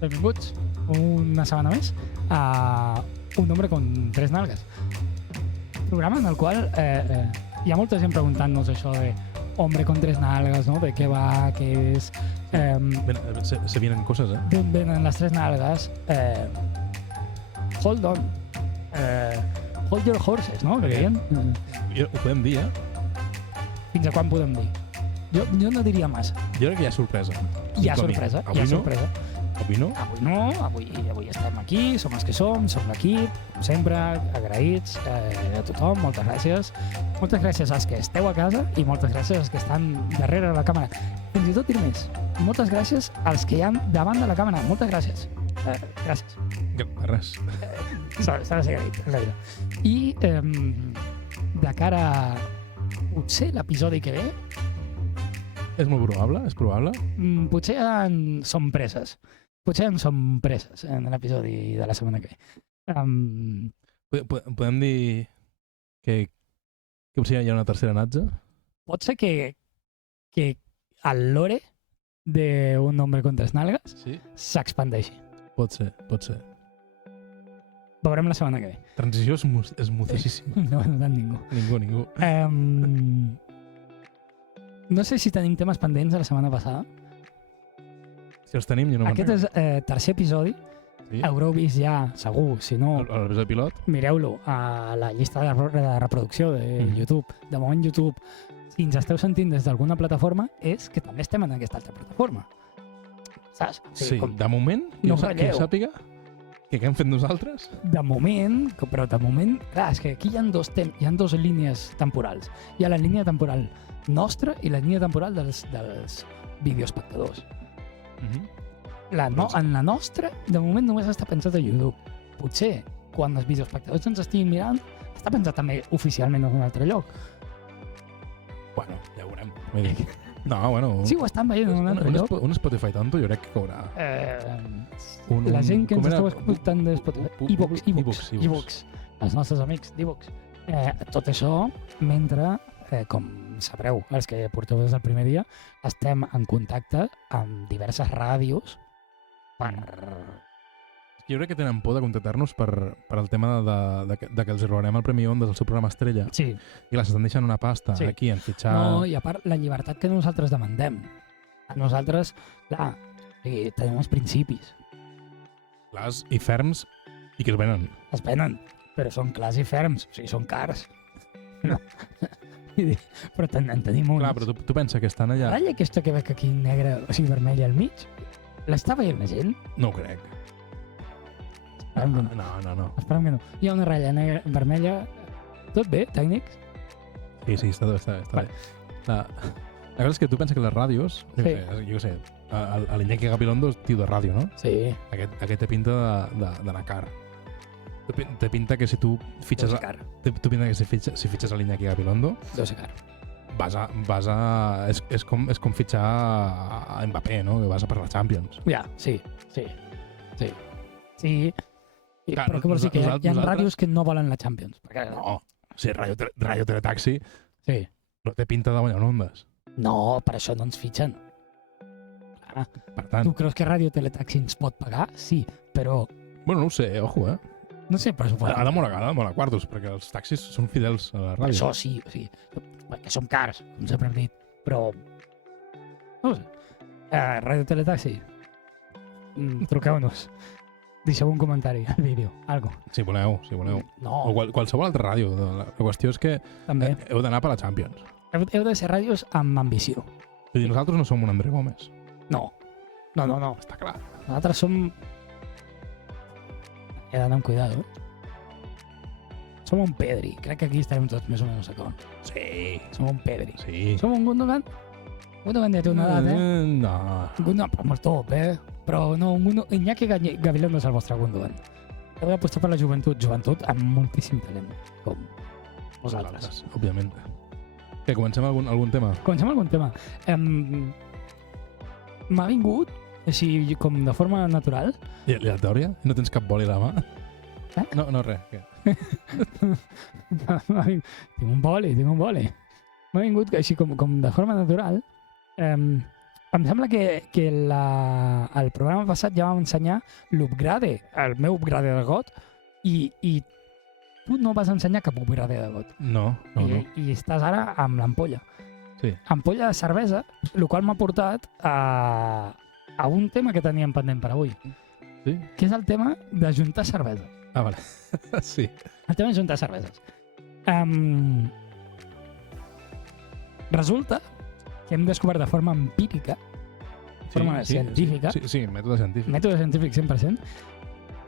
Benvinguts una setmana més a Un hombre con tres nalgas. Programa en el qual hi ha molta gent preguntant-nos això de hombre con tres nalgas, no? De què va, què és... Se vienen coses, D'on venen les tres nalgas? Hold on. Hold your horses, no? Que deien. Ho podem dir, Fins a quan podem dir? Jo no diria massa. Jo crec que hi ha sorpresa. Hi ha sorpresa, hi ha sorpresa. Avui no? Avui no, avui estem aquí, som els que som l'equip, com sempre, agraïts a tothom, moltes gràcies. Moltes gràcies als que esteu a casa i moltes gràcies als que estan darrere de la càmera. Fins i tot dir més, moltes gràcies als que hi ha davant de la càmera, moltes gràcies. Gràcies. Res. S'ha de ser agraït, en la vida. I de cara a potser l'episodi que ve, És molt probable? És probable? potser en som preses. Potser en som preses en l'episodi de la setmana que ve. Podem dir que potser hi ha una tercera natja? Pot ser que el lore d'un hombre con tres nalgas Sí. s'expandeixi. Pot ser. Veurem la setmana que ve. Transició esmucíssima. No ha notat ningú. Ningú. No sé si tenim temes pendents de la setmana passada. Si els tenim, jo no me'n Aquest és tercer episodi. Sí? Haureu vist ja, segur, si no, L'episodi pilot? mireu-lo a la llista de reproducció de YouTube. De moment, YouTube, si ens esteu sentint des d'alguna plataforma, és que també estem en aquesta altra plataforma. Saps? O sigui, Sí. De moment, No que falleu. sàpiga que què hem fet nosaltres? De moment, clar, és que aquí hi ha hi ha dos línies temporals. Hi ha la línia temporal nostra i la línia temporal dels videoespectadors. En la nostra, de moment només està pensat a YouTube. Potser, quan els videoespectadors ens estiguin mirant, està pensat també oficialment en un altre lloc. Bueno, ja ho veurem. Vull dir, no, bueno... Sí, ho estan veient en un altre lloc. Un Spotify tanto jo crec que haurà. La gent que ens com era? esteu escoltant de Spotify, iVoox. iVoox, els nostres amics d'iVoox. Tot això, mentre, com sabreu, els que porteu des del primer dia, estem en contacte amb diverses ràdios per... Jo crec que tenen por de contactar-nos per el tema de que els robarem el Premi Ondas del seu programa Estrella Sí. i les estan deixant una pasta Sí. aquí en fitxar... No, i a part, la llibertat que nosaltres demandem. A nosaltres, clar, tenim uns principis. Clars i ferms i que es venen. Es venen, però són clars i ferms, o sigui, són cars. No. Però en tenim uns. Clar, però tu pensa que estan allà... La ratlla aquesta que veig aquí negra, o sigui, vermella al mig, l'està veient la gent? No ho crec. Esperem que no. No. Esperem que no. Hi ha una ratlla negra, vermella... Tot bé, tècnics? Sí, està Vale. bé. La cosa és que tu pensa que les ràdios... Sí. Jo què sé, l'Iñaki Gabilondo és tio de ràdio, no? Sí. Aquest té pinta d'anar car. Té pinta que si tu fitxes... Deu ser car. Tu pinta que si fitxes a l'Iñaki Gabilondo Deu ser car. vas a... És com fitxar a Mbappé, no? Que vas a per la Champions. Ja, sí. Clar, Però què vols dir? Que hi ha nosaltres- ràdios que no volen la Champions. Perquè... No, sí, Radio Teletaxi Sí. no té pinta de guanyar ondes. No, per això no ens fitxen. Clar. Per tant, Tu creus que Radio Teletaxi ens pot pagar? Sí, però... bueno, no ho sé, ojo, No sé, però Ha de molar quartos, perquè els taxis són fidels a la per ràdio. això sí, o sigui, perquè som cars, com sempre hem dit, però... No ho sé. Radio Teletaxi, truqueu-nos. Deixeu un comentari al vídeo, algo. Si voleu. No, O qualsevol altra ràdio. La qüestió és que també. heu d'anar per la Champions. Heu de ser ràdios amb ambició. Vull dir, nosaltres no som un André Gómez. No. Està clar. Nosaltres som... He d'anar amb cuidado, Som un Pedri. Crec que aquí estarem tots més o menys d'acord. Sí. Som un Pedri. Sí. Som un Gundogan? Gundogan ja té una edat, No. Gundogan, però molt top, Però no, Iñaki Gabilondo és el vostre Gundogan. Heu d'apostar per la joventut amb moltíssim talent, com vosaltres. Òbviament. Què, comencem algun tema? Comencem algun tema. M'ha vingut, així com de forma natural, I aleatòria? No tens cap boli a la mà? No, res. Què? tinc un boli. M'ha vingut així com de forma natural Em sembla que el programa passat ja vam ensenyar l'upgrade, el meu upgrade de got, i tu no vas ensenyar cap upgrade de got. No. I estàs ara amb l'ampolla. Sí. Ampolla de cervesa, el qual m'ha portat a un tema que teníem pendent per avui, Sí? que és el tema de juntar cervesa. Ah, vale. Sí. El tema de juntar cerveses. Resulta que hem descobert de forma empírica, de forma científica, Sí, mètode científic. mètode científic 100%,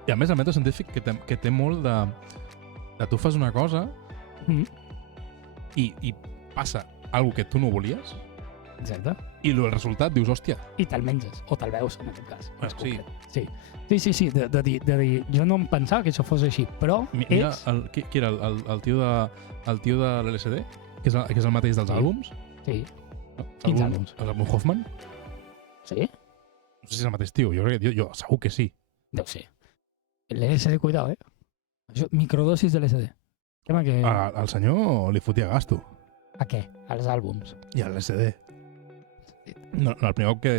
I a més, el mètode científic que té molt de tu fas una cosa i passa algo que tu no volies exacte, i el resultat dius, hòstia, i te'l menges, o te'l veus, en aquest cas. Bueno, sí. Sí, de dir, jo no em pensava que això fos així, però mira, ets... qui era el tio de l'LSD, que és el mateix dels Sí. àlbums? Sí, Els Quins àlbums? L'àlbum Hoffman? sí, No sé si és el mateix tio, jo crec que jo segur que sí. deu ser. L'LSD, cuidado, Això, microdosis de l'LSD. Tema que... Al senyor li fotia gasto. A què? Als àlbums. I a l'LSD. No, el primer cop que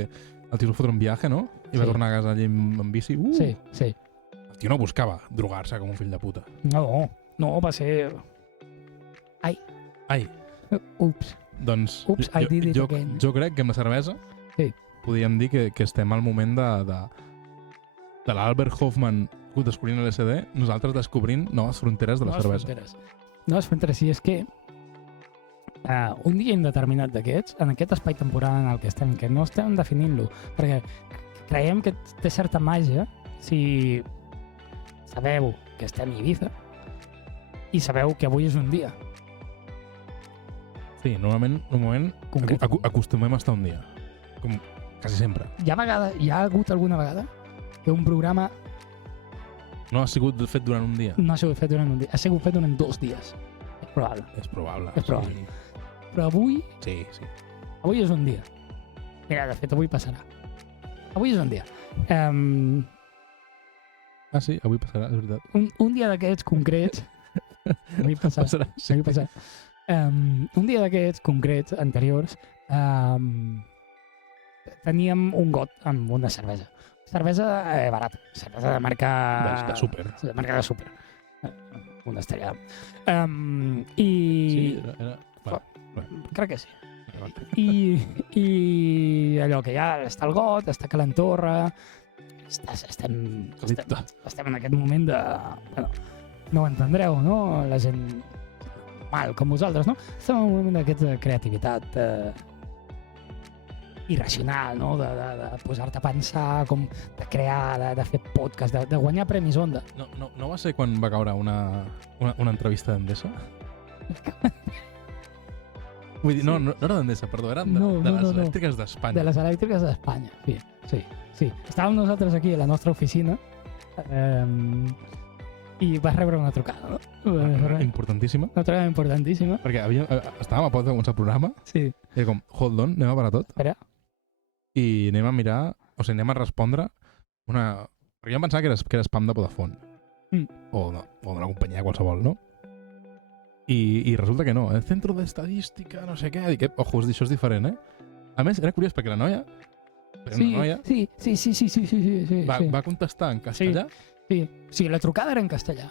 el tio es va fotre un viatge, no? I va Sí. tornar a casa allí amb bici. Sí, sí. El tio no buscava drogar-se com un fill de puta. No, va ser... Ai, Ups. doncs Oops, I did it again. jo crec que amb la cervesa Sí. podríem dir que estem al moment de l'Albert Hoffman descobrint l'LSD, nosaltres descobrint noves fronteres de la cervesa. Noves fronteres. Sí, és que un dia indeterminat d'aquests, en aquest espai temporal en el que estem, que no estem definint-lo, perquè creiem que té certa màgia si sabeu que estem a Ibiza i sabeu que avui és un dia. Sí, normalment Concret. acostumem a estar un dia. Com quasi sempre. Hi ha hagut alguna vegada que un programa No ha sigut fet durant un dia. no ha sigut fet durant un dia, ha sigut fet durant 2 dies. És probable. És probable. És probable. Però avui Sí. és un dia. Mira, de fet, avui passarà. Avui és un dia. Ah, sí, avui passarà, és veritat. Un dia d'aquests concrets... avui passarà. Sí. Avui passarà. Un dia d'aquests concrets, anteriors, teníem un got amb una cervesa. Cervesa barata. Cervesa de marca... De súper. De marca de súper. Una estrella. I... Sí, era... Crec que sí. I allò que ja està el got, està calentorra, estem en aquest moment de... Bueno, no ho entendreu, no? La gent mal com vosaltres, no? Estem en un moment d'aquesta creativitat irracional, no? De posar-te a pensar, com de crear, de fer podcast, de guanyar premis Onda. No va ser quan va caure una entrevista d'Endesa? Vull dir, no era d'Endesa, perdó, eren de les elèctriques d'Espanya. De les elèctriques d'Espanya, sí. Estàvem nosaltres aquí a la nostra oficina i vas rebre una trucada, no? Importantíssima. Una trucada importantíssima. Perquè estàvem a punt de començar el programa Sí. i era com, hold on, anem a parar tot. Espera. I anem a mirar, o sigui, anem a respondre una... Perquè jo em pensava que era spam de Vodafone. O d'una companyia qualsevol, no? I resulta que no. El Centro de Estadística, no sé què. Dic, ojo, això és diferent, A més, era curiós perquè la noia... Sí. Va contestar en castellà. Sí, la trucada era en castellà.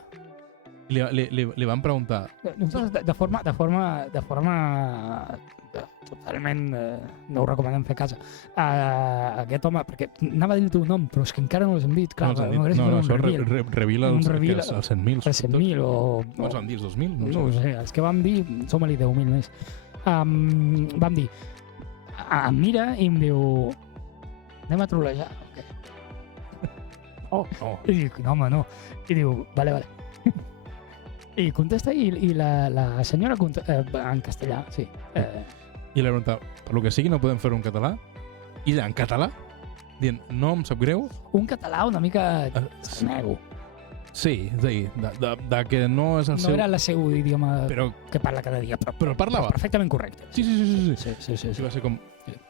Li van preguntar... Nosaltres, de forma totalment no ho recomanem fer a casa. Aquest home, perquè anava a dir el teu nom, però és que encara no l'hem dit. Clar, No, això revila els 100.000. Els 100.000 o... Quants van dir, els 2.000? No ho sé, els que vam dir, som-li 10.000 més. Vam dir, em mira i em diu, anem a trolejar, o què? No. I dic, no, home, no. I diu, vale. I contesta i la senyora en castellà, sí. I la pregunta, per lo que sigui no podem fer-ho en català? I ella en català, dient, no em sap greu. Un català una mica nego. Sí, és a dir, de que no és el seu... No era el seu idioma Però que parla cada dia, però parlava. Perfectament correcte. Sí. Sí. Va ser com...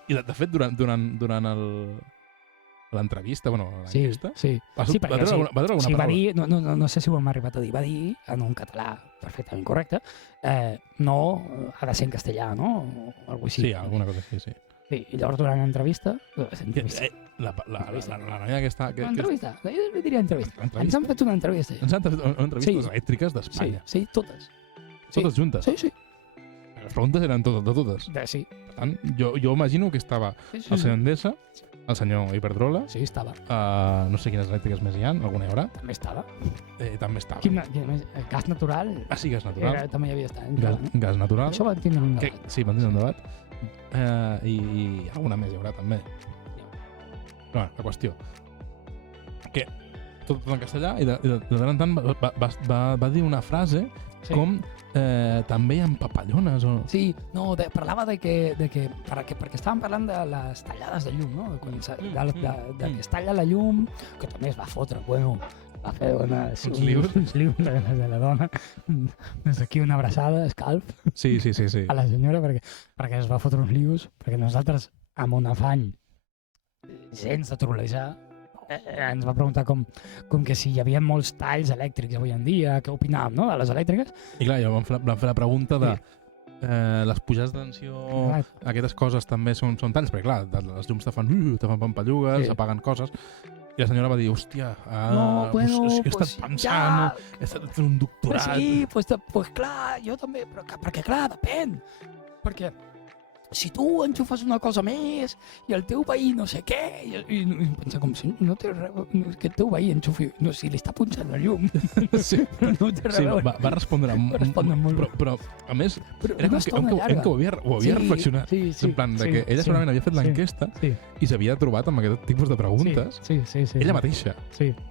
I de fet, durant l'entrevista, l'enquesta, Sí, va treure alguna paraula. Va dir, no sé si ho hem arribat a dir, va dir en un català perfectament correcte, no ha de ser en castellà, no? O alguna cosa així. Sí, alguna cosa així, sí. Sí, i llavors durant l'entrevista... La noia que està... Entrevista, jo diria entrevista. Ens han fet una entrevista. Ens han fet entrevistes elèctriques d'Espanya. Sí, totes. Totes juntes. Sí. Les preguntes eren totes. Sí. Per tant, jo imagino que estava el senyor Endesa, el senyor Iberdrola, Sí, estava. no sé quines elèctriques més hi ha, alguna hi haurà. També estava. També estava. Quin més? Gas natural. Sí, gas natural. També hi havia estat. Gas natural. Això van tindre un debat. Sí, van tindre un debat. I alguna més hi haurà, també. Però, la qüestió, que tot en castellà, i de tant en tant va dir una frase com també hi ha papallones o... Sí, no, parlava de que perquè estàvem parlant de les tallades de llum, no? De que es talla la llum, que també es va fotre, bueno, va fer uns lius de la dona. Des d'aquí una abraçada, escalf, Sí. a la senyora, perquè es va fotre uns lius, perquè nosaltres, amb un afany gens de trolejar, ens va preguntar com que si hi havia molts talls elèctrics avui en dia, què opinàvem, no?, de les elèctriques. I clar, jo vam fer la pregunta de les pujades de tensió, aquestes coses també són talls, perquè clar, les llums te fan pampallugues, s'apaguen coses, i la senyora va dir, hòstia, he estat pensant, he estat fent un doctorat... Sí, pues clar, jo també, perquè clar, depèn, perquè si tu enxufes una cosa més i el teu veí no sé què, i pensa com si no té res, que el teu veí enxufi, no, si li està punxant la llum, sí, no té res a veure. Va respondre molt, però a més, era com que ho havia reflexionat, en plan, que ella segurament havia fet l'enquesta i s'havia trobat amb aquest tipus de preguntes, ella mateixa,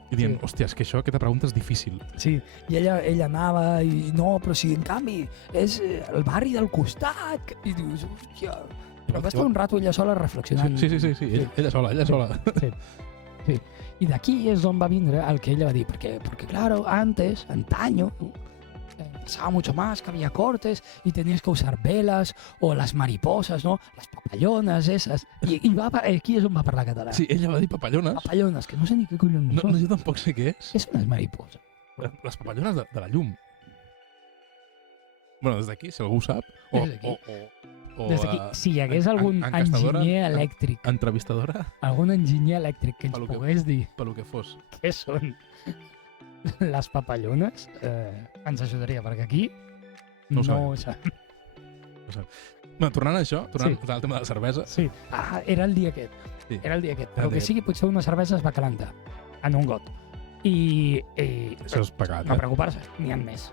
i dient, hòstia, és que aquesta pregunta és difícil. Sí, i ella anava i no, però si en canvi és el barri del costat, i dius, hòstia, però va estar un rato ella sola reflexionant. Sí, ella sola. Sí. I d'aquí és on va vindre el que ella va dir, perquè claro, antaño, pasaba mucho más, que había cortes y tenías que usar velas o las mariposas, ¿no? Las papallones esas. I aquí és on va parlar català. Sí, ella va dir papallones. Papallones, que no sé ni què collons són. No, jo tampoc sé què és. Què són les mariposas? Les papallones de la llum. Bueno, des d'aquí, si algú sap. Des d'aquí, si hi hagués algun enginyer elèctric. Entrevistadora. Algun enginyer elèctric que ens pogués dir. Pel que fos. Què són les papallones, ens ajudaria, perquè aquí no ho sabem. Bueno, tornant a això, al tema de la cervesa... Sí, era el dia aquest. Però que sigui, potser una cervesa es va calentar en un got. I això és pecat, no preocupar-se, n'hi ha més.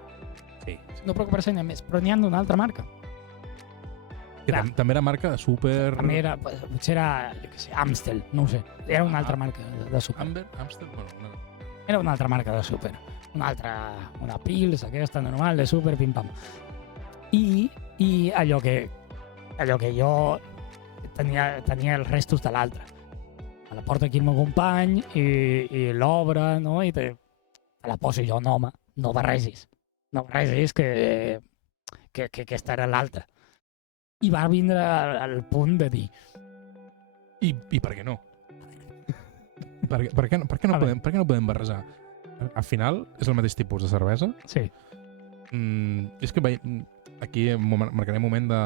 Sí. No preocupar-se, n'hi ha més, però n'hi ha d'una altra marca. També era marca de súper... També era, potser era, jo què sé, Amstel, no ho sé. Era una altra marca de súper. Amstel, bueno... Era una altra marca de súper. Una Pils, aquesta normal, de súper, pim-pam. I allò que jo tenia els restos de l'altre. Me la porta aquí el meu company i l'obre, no? I te la poso jo, no, home, no barregis. No barregis que aquesta era l'altra. I va vindre al punt de dir... I per què no? Per què no podem barrejar? Al final és el mateix tipus de cervesa. Sí. És que aquí marcaré un moment de...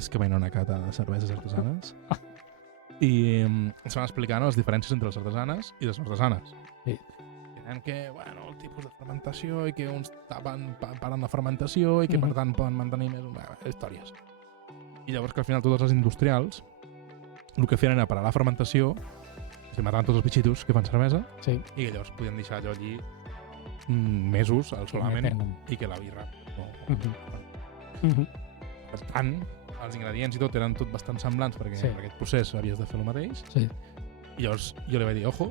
És que vaig anar a una cata de cerveses artesanes i ens van explicar les diferències entre les artesanes i les no artesanes. Sí. Que, bueno, el tipus de fermentació i que uns paren de fermentació i que per tant poden mantenir més històries. I llavors que al final totes les industrials el que feien era parar la fermentació, mataven tots els bitxitos que fan cervesa i llavors podien deixar allò allí mesos solament i que la birra Per tant, els ingredients i tot eren tot bastant semblants perquè per aquest procés havies de fer el mateix. I llavors jo li vaig dir, ojo,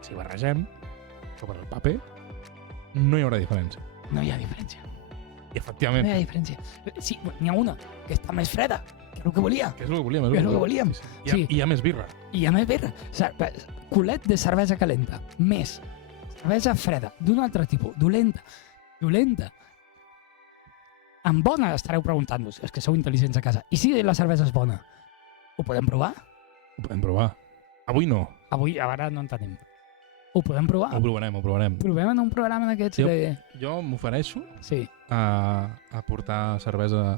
si barregem sobre el paper no hi haurà diferència. No hi ha diferència. I efectivament. No hi ha diferència. Sí, n'hi ha una que està més freda, que és el que volia. Que és el que volíem. I hi ha més birra. I hi ha més birra. Culet de cervesa calenta, més cervesa freda, d'un altre tipus, dolenta. En bona estareu preguntant-vos, és que sou intel·ligents a casa. I si la cervesa és bona? Ho podem provar? Ho podem provar. Avui no. Avui, ara no en tenim. Ho podem provar? Ho provarem. Provem en un programa d'aquests de... Jo m'ofereixo a portar cervesa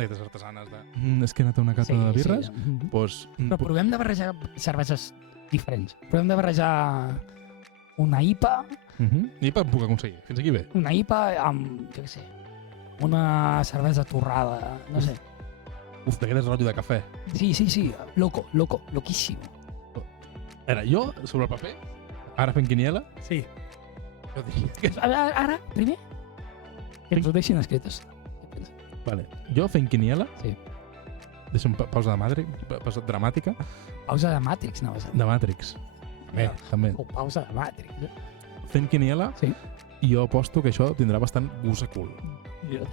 d'aquestes artesanes de... és que he anat a una cata de birres, doncs... Però provem de barrejar cerveses diferents. Provem de barrejar una IPA... IPA puc aconseguir, fins aquí bé. Una IPA amb, jo què sé, una cervesa torrada, no sé. Uf, d'aquest rotllo de cafè. Sí, loquíssimo. Ara, jo, sobre el paper, ara fent quiniela, Sí. jo diria que... Ara, primer, que ens ho deixin escrites. Vale. Jo fent quiniela, Sí. deixa'm pausa de Matrix, pausa dramàtica, Pausa de Matrix, no? de Matrix. També, també. O pausa de Matrix. Fent quiniela, Sí. jo aposto que això tindrà bastant gust a cul. Jo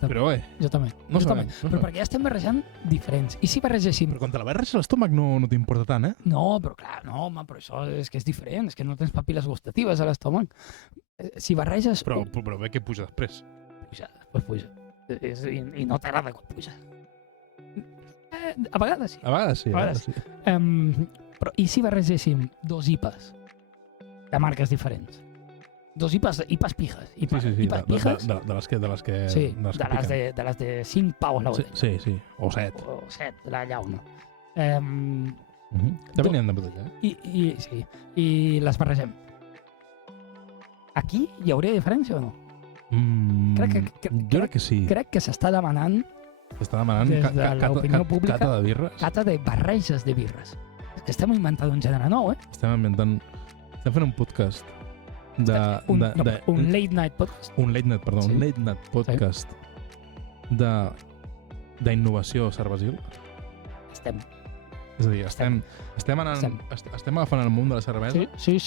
també. Però bé, Jo també. no jo sabem. també. Però perquè ja estem barrejant diferents. I si barregéssim... Però quan te la barreges a l'estómac no t'importa tant, eh? No, però clar, no, home, però això és que és diferent. És que no tens papil·les gustatives a l'estómac. Si barreges... Però bé que puja després. Puja, després puja. I no t'agrada quan puja. A vegades sí. A vegades sí. A vegades sí. Però i si barregéssim dos IPAs de marques diferents? Dos IPAs pijes. Sí, IPAs pijes? de les que Sí, piquen. de les de 5 paus la botella. Sí. O 7. O 7, la llauna. També n'hi ha de botella, eh? Sí, i les barregem. Aquí hi hauria diferència o no? Jo crec que sí. Crec que s'està demanant T'està demanant des de l'opinió pública cata de birres. cata de barreges de birres. És que estem inventant un gènere nou, eh? Estem fent un podcast Un late night podcast. un late night podcast d'innovació cervesil. Estem. És a dir, estem agafant el món de la cervesa Sí.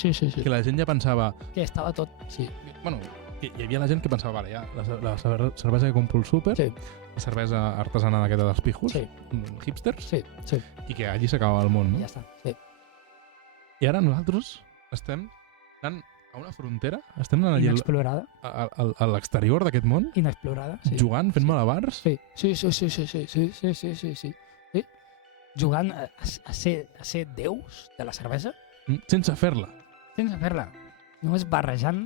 que la gent ja pensava... Que estava tot, sí. Bueno, hi havia la gent que pensava, vale, ja, la cervesa que compro al súper, Sí. la cervesa artesana d'aquesta dels pijos, Sí. hipsters, Sí, i que allí s'acaba el món, no? ja està. Sí. I ara nosaltres estem anant a una frontera, estem anant allà Inexplorada. a l'exterior d'aquest món, Inexplorada, sí. jugant, fent malabars. Sí. Jugant a ser déus de la cervesa Sense fer-la. sense fer-la. Només barrejant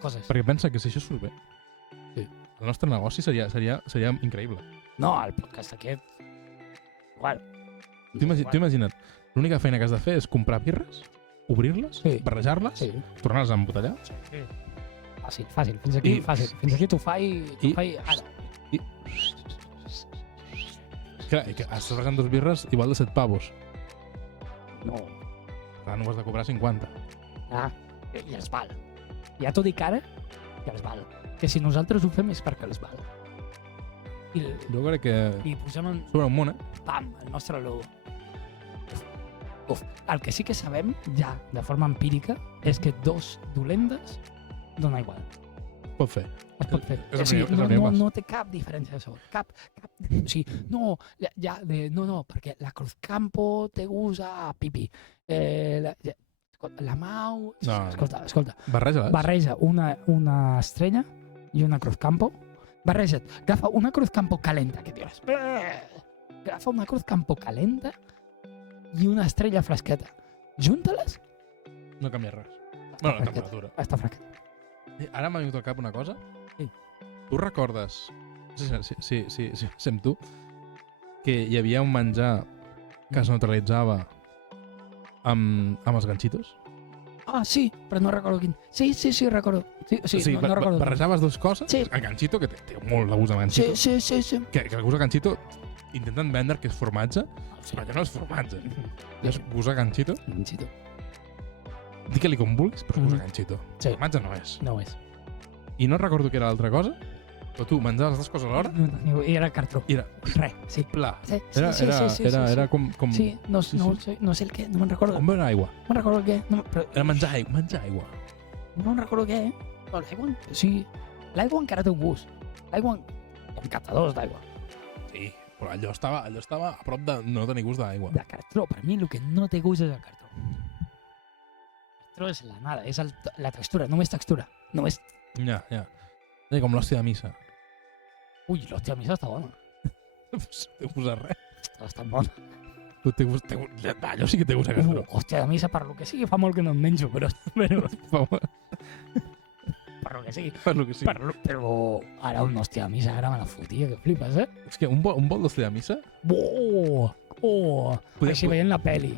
coses. Perquè pensa que si això surt bé, Sí. el nostre negoci seria increïble. No, el podcast aquest... Igual. Tu imagina't, l'única feina que has de fer és comprar birres, obrir-les, Sí. barrejar-les, Sí. tornar-les a embotellar. Fàcil. Fins aquí, I- fàcil. Fins aquí t'ho faig ara. Clar, i que estàs barrejant 2 birres igual de 7 pavos. No. Clar, no has de cobrar 50. Ah, i els val. Ja t'ho dic ara, que els val. Que si nosaltres ho fem és perquè els val. Jo crec que I posem sobre un món, pam, el nostre logo. Uf. El que sí que sabem, ja, de forma empírica, és que 2 dolentes dona igual. pot fer. Es pot fer. És el O sigui, primer- és el primer pas. no té cap diferència de sabor. Cap. O sigui, no, perquè la Cruzcampo te gusta pipi. La Mau... No. Escolta. Barreja-les. Barreja una estrella i una Cruzcampo. Barreja't. Agafa una Cruzcampo calenta, que dius... Agafa una Cruzcampo calenta i una estrella fresqueta. Junta-les, No canvia res. Bueno, la fresqueta. temperatura. Està fresqueta. Ara m'ha vingut al cap una cosa. Sí. Tu recordes, sí, amb tu, que hi havia un menjar que es neutralitzava amb els ganxitos? Ah, sí, però no recordo quin. Sí, recordo. Sí, no recordo. Barrejaves dues coses, Sí. el ganxito, que té molt de gust de ganxito, Sí. que el gust de ganxito intenten vendre que és formatge, però que no és formatge. És gust de ganxito. Ganxito. Digue-li com vulguis, però és gust de Mhm. ganxito. Sí. Formatge no és. No ho és. I no recordo què era l'altra cosa, però tu menjaves les dues coses alhora I era cartró. i era Res, sí. pla. Sí. Era com... Sí, no Sí. sé el què, no me'n recordo. Com beure aigua. No me'n recordo el què. Era menjar aigua. No me'n recordo què, però l'aigua... Sí, l'aigua encara té un gust. L'aigua... Hi ha captadors d'aigua. Sí, però allò estava a prop de no tenir gust d'aigua. De cartró. Per mi el que no té gust és el cartró. El cartró és la nada, és la textura, només textura. Només... Ja. És com l'hòstia de missa. Ui, l'hòstia de missa està bona. Té gust a res. Està bona. Tu té gust... Allò sí que té gust a cartró. Hòstia de missa, per lo que sigui, fa molt que no en menjo, però per per lo que sigui. Per lo que sí. Però ara una hòstia de missa, ara me la fotia, que flipes, eh? És que un bol d'hòstia de missa... Així veient la peli.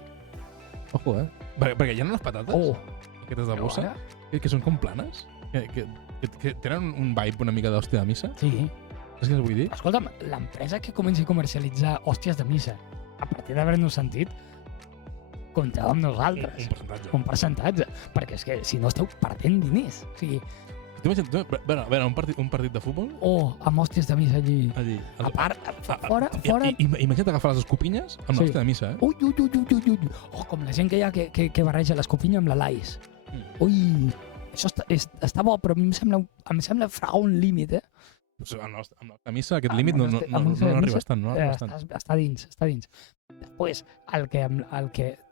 Ojo, perquè hi ha unes patates, aquestes de bossa, que són com planes, que tenen un vibe una mica d'hòstia de missa. Sí. Saps què us vull dir? Escolta'm, l'empresa que comenci a comercialitzar hòsties de missa, a partir d'haver-nos sentit, compteu amb nosaltres. Un percentatge. Perquè és que si no esteu perdent diners. O sigui, veure, un partit de futbol... amb hòsties de missa allí. A part, fora... Imagina't agafar les escopinyes amb l'hòstia de missa, eh? Ui. Com la gent que hi ha que barreja l'escopinya amb la lais. Ui, això està bo, però a mi em sembla fra un límit, eh? Amb la missa aquest límit no arribes tant, no? Està dins. Després,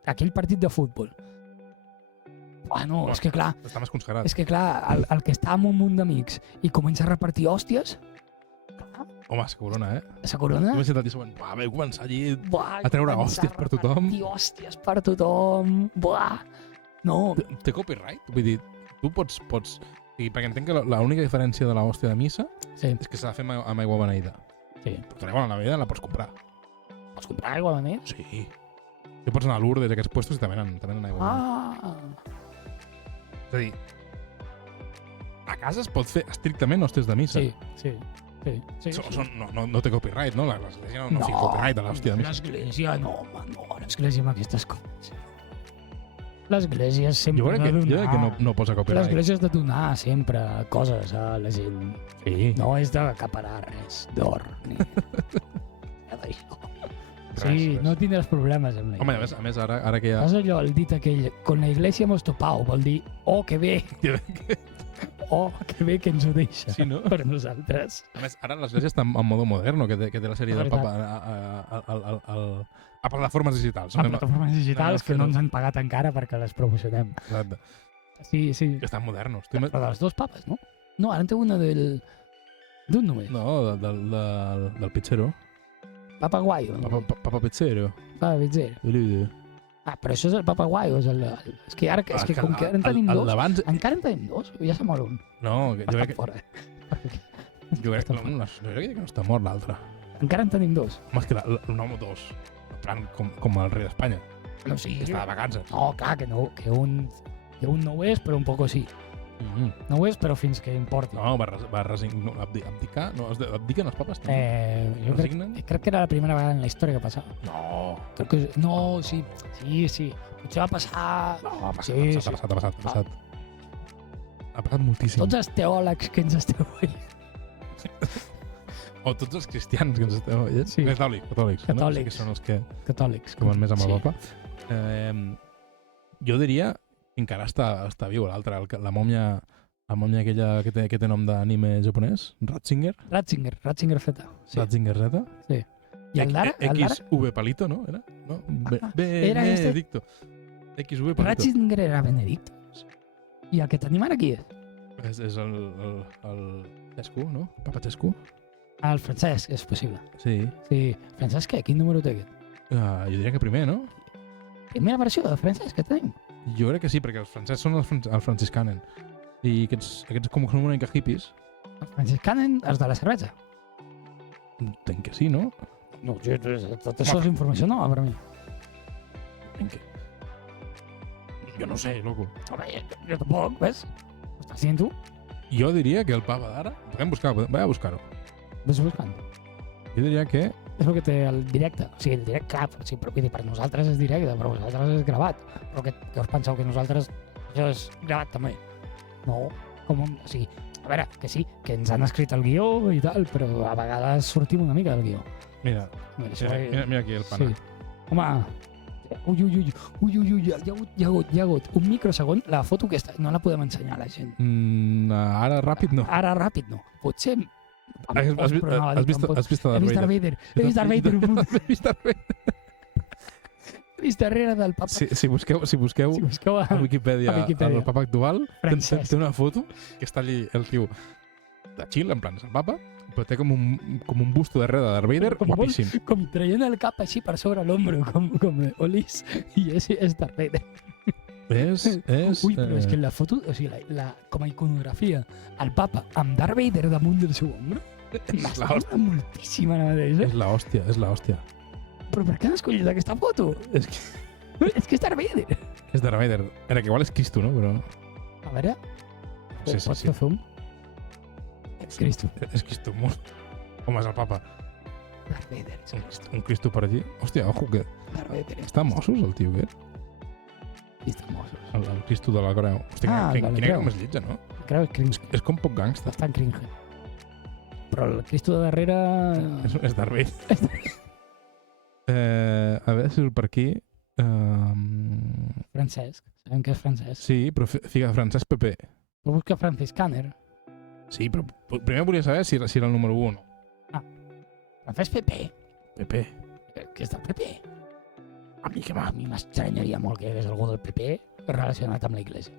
aquell partit de futbol. Bueno, és que clar... Està més consagrat. És que clar, el que està amb un munt d'amics i comença a repartir hòsties... Home, s'acorona, eh? S'acorona? Tu vas dir següent, vam començar allí a treure hòsties per tothom. Hòsties per tothom. Buah! No. Té copyright? Vull dir, tu pots... Sí, perquè entenc que l'única diferència de la hòstia de missa és que s'ha de fer amb aigua beneïda. Sí. Però l'aigua beneïda la pots comprar. Pots comprar aigua beneïda? Sí. Tu pots anar a Lourdes, aquests puestos, i també venen aigua beneïda. És a dir, a casa es pot fer estrictament hòsties de missa. Sí. No té copyright, no? L'església no fica copyright a l'hòstia de missa. L'església no, home, no. L'església amb aquestes coses. L'església sempre jo crec que no posa copyright. L'església és de donar sempre coses a la gent. Sí. No és d'acaparar res d'or. Sí, no tindràs problemes amb la Home, a més, ara que ja... És allò, el dit aquell, con la iglesia hemos topado, vol dir, que bé. Que bé que ens ho deixa per nosaltres. A més, ara l'església està en modo moderno, que té la sèrie del Papa a plataformes digitals. A plataformes digitals que no ens han pagat encara perquè les promocionem. Exacte. Sí. Que estan modernos. Però dels dos papes, no? No, ara en té una d'un només. No, del pizzero. Papa Guaio. Papa Pizzero. Papa Pizzero. Però això és el Papa Guaio. És que com que ara en tenim dos... Encara en tenim dos? Ja se mor un. No, jo crec que... fora. Jo crec que no està mort l'altre. Encara en tenim dos. Home, és que el nom dos. En plan, com el rei d'Espanya. No, sí. Que està de vacances. No, clar, que un no ho és, però un poc sí. No ho és, però fins que importi. No, va abdicar? No, abdiquen els papes també? Jo crec que era la primera vegada en la història que passava. No, sí. Potser va passar... No, ha passat. Ha passat moltíssim. Tots els teòlegs que ens esteu veient. O tots els cristians que ens esteu veient. Sí. Catòlics. No? Sí que són els que van més amb el papa. Jo diria que encara està viu l'altre, la mòmia aquella que té nom d'anime japonès, Ratzinger Z. Ratzinger Z. Sí. I el d'ara? XV Palito, no? Era? No? Benedicto. XV Palito. Ratzinger era Benedicto. I el que tenim ara qui és? És el Cescu, no? Papa Cescu. El Francesc, és possible. Sí. Francesc què? Quin número té aquest? Jo diria que primer, no? Primera versió de Francesc que tenim? Jo crec que sí, perquè els francesos són el franciscanen. I aquests com són una mica hippies. Els franciscanen, els de la cervesa? Entenc que sí, no? No, tot això és informació nova per mi. Entenc que... Jo no sé, loco. Home, jo tampoc, ves? Ho estàs dient tu? Jo diria que el papa d'ara... Vaig a buscar-ho. Ves buscant. Jo diria que... És el que té el directe. O sigui, el directe, clar, sí, però vull dir, per nosaltres és directe, però vosaltres és gravat. Però que us penseu que nosaltres això és gravat també? No, com un... O sigui, a veure, que sí, que ens han escrit el guió i tal, però a vegades sortim una mica del guió. Mira aquí el pana. Sí. Home, ui, hi ha hagut un microsegon, la foto aquesta, no la podem ensenyar a la gent. Ara ràpid no. Ara ràpid no. Potser... Has vist Darth Vader? He vist darrere del papa. Si busqueu a Wikipedia el papa actual, té una foto que està allí el tio de chill, en plan, és el papa, però té com un busto darrere de Darth Vader, guapíssim. Com traient el cap així per sobre l'ombro, com Olis, i és Darth Vader. Ui, però és que la foto, o sigui, com a iconografia, el papa amb Darth Vader damunt del seu ombro, m'està agradant moltíssim ara mateix, És l'hòstia, és l'hòstia. Però per què han escollit aquesta foto? És És Darth Vader. és Darth Vader. Era que igual és Cristo, no? Però... A veure, Sí, pots fer zoom? És Cristo. És Cristo, molt. Home, és el papa. Darth Vader, és Cristo. Un Cristo per allí. Hòstia, ojo, que Darth Vader. està a Mossos, el tio, aquest. Cristo Mossos. El Cristo de la Creu. Hòstia, Ah, el de la quina Creu. creu més lletja, no? Creu que cringe. És com poc gangsta. Bastant cringe. Però el Cristo de darrere... És Darth Vader. A veure si surt per aquí. Francesc. Sabem que és Francesc. Sí, però fica Francesc Pepe. Però busca Franciscaner. Sí, però primer volia saber si era el número 1 o no. Francesc Pepe. Pepe. Què és del PP? A mi que A mi m'estranyaria molt que hi hagués algú del PP relacionat amb la Iglesia.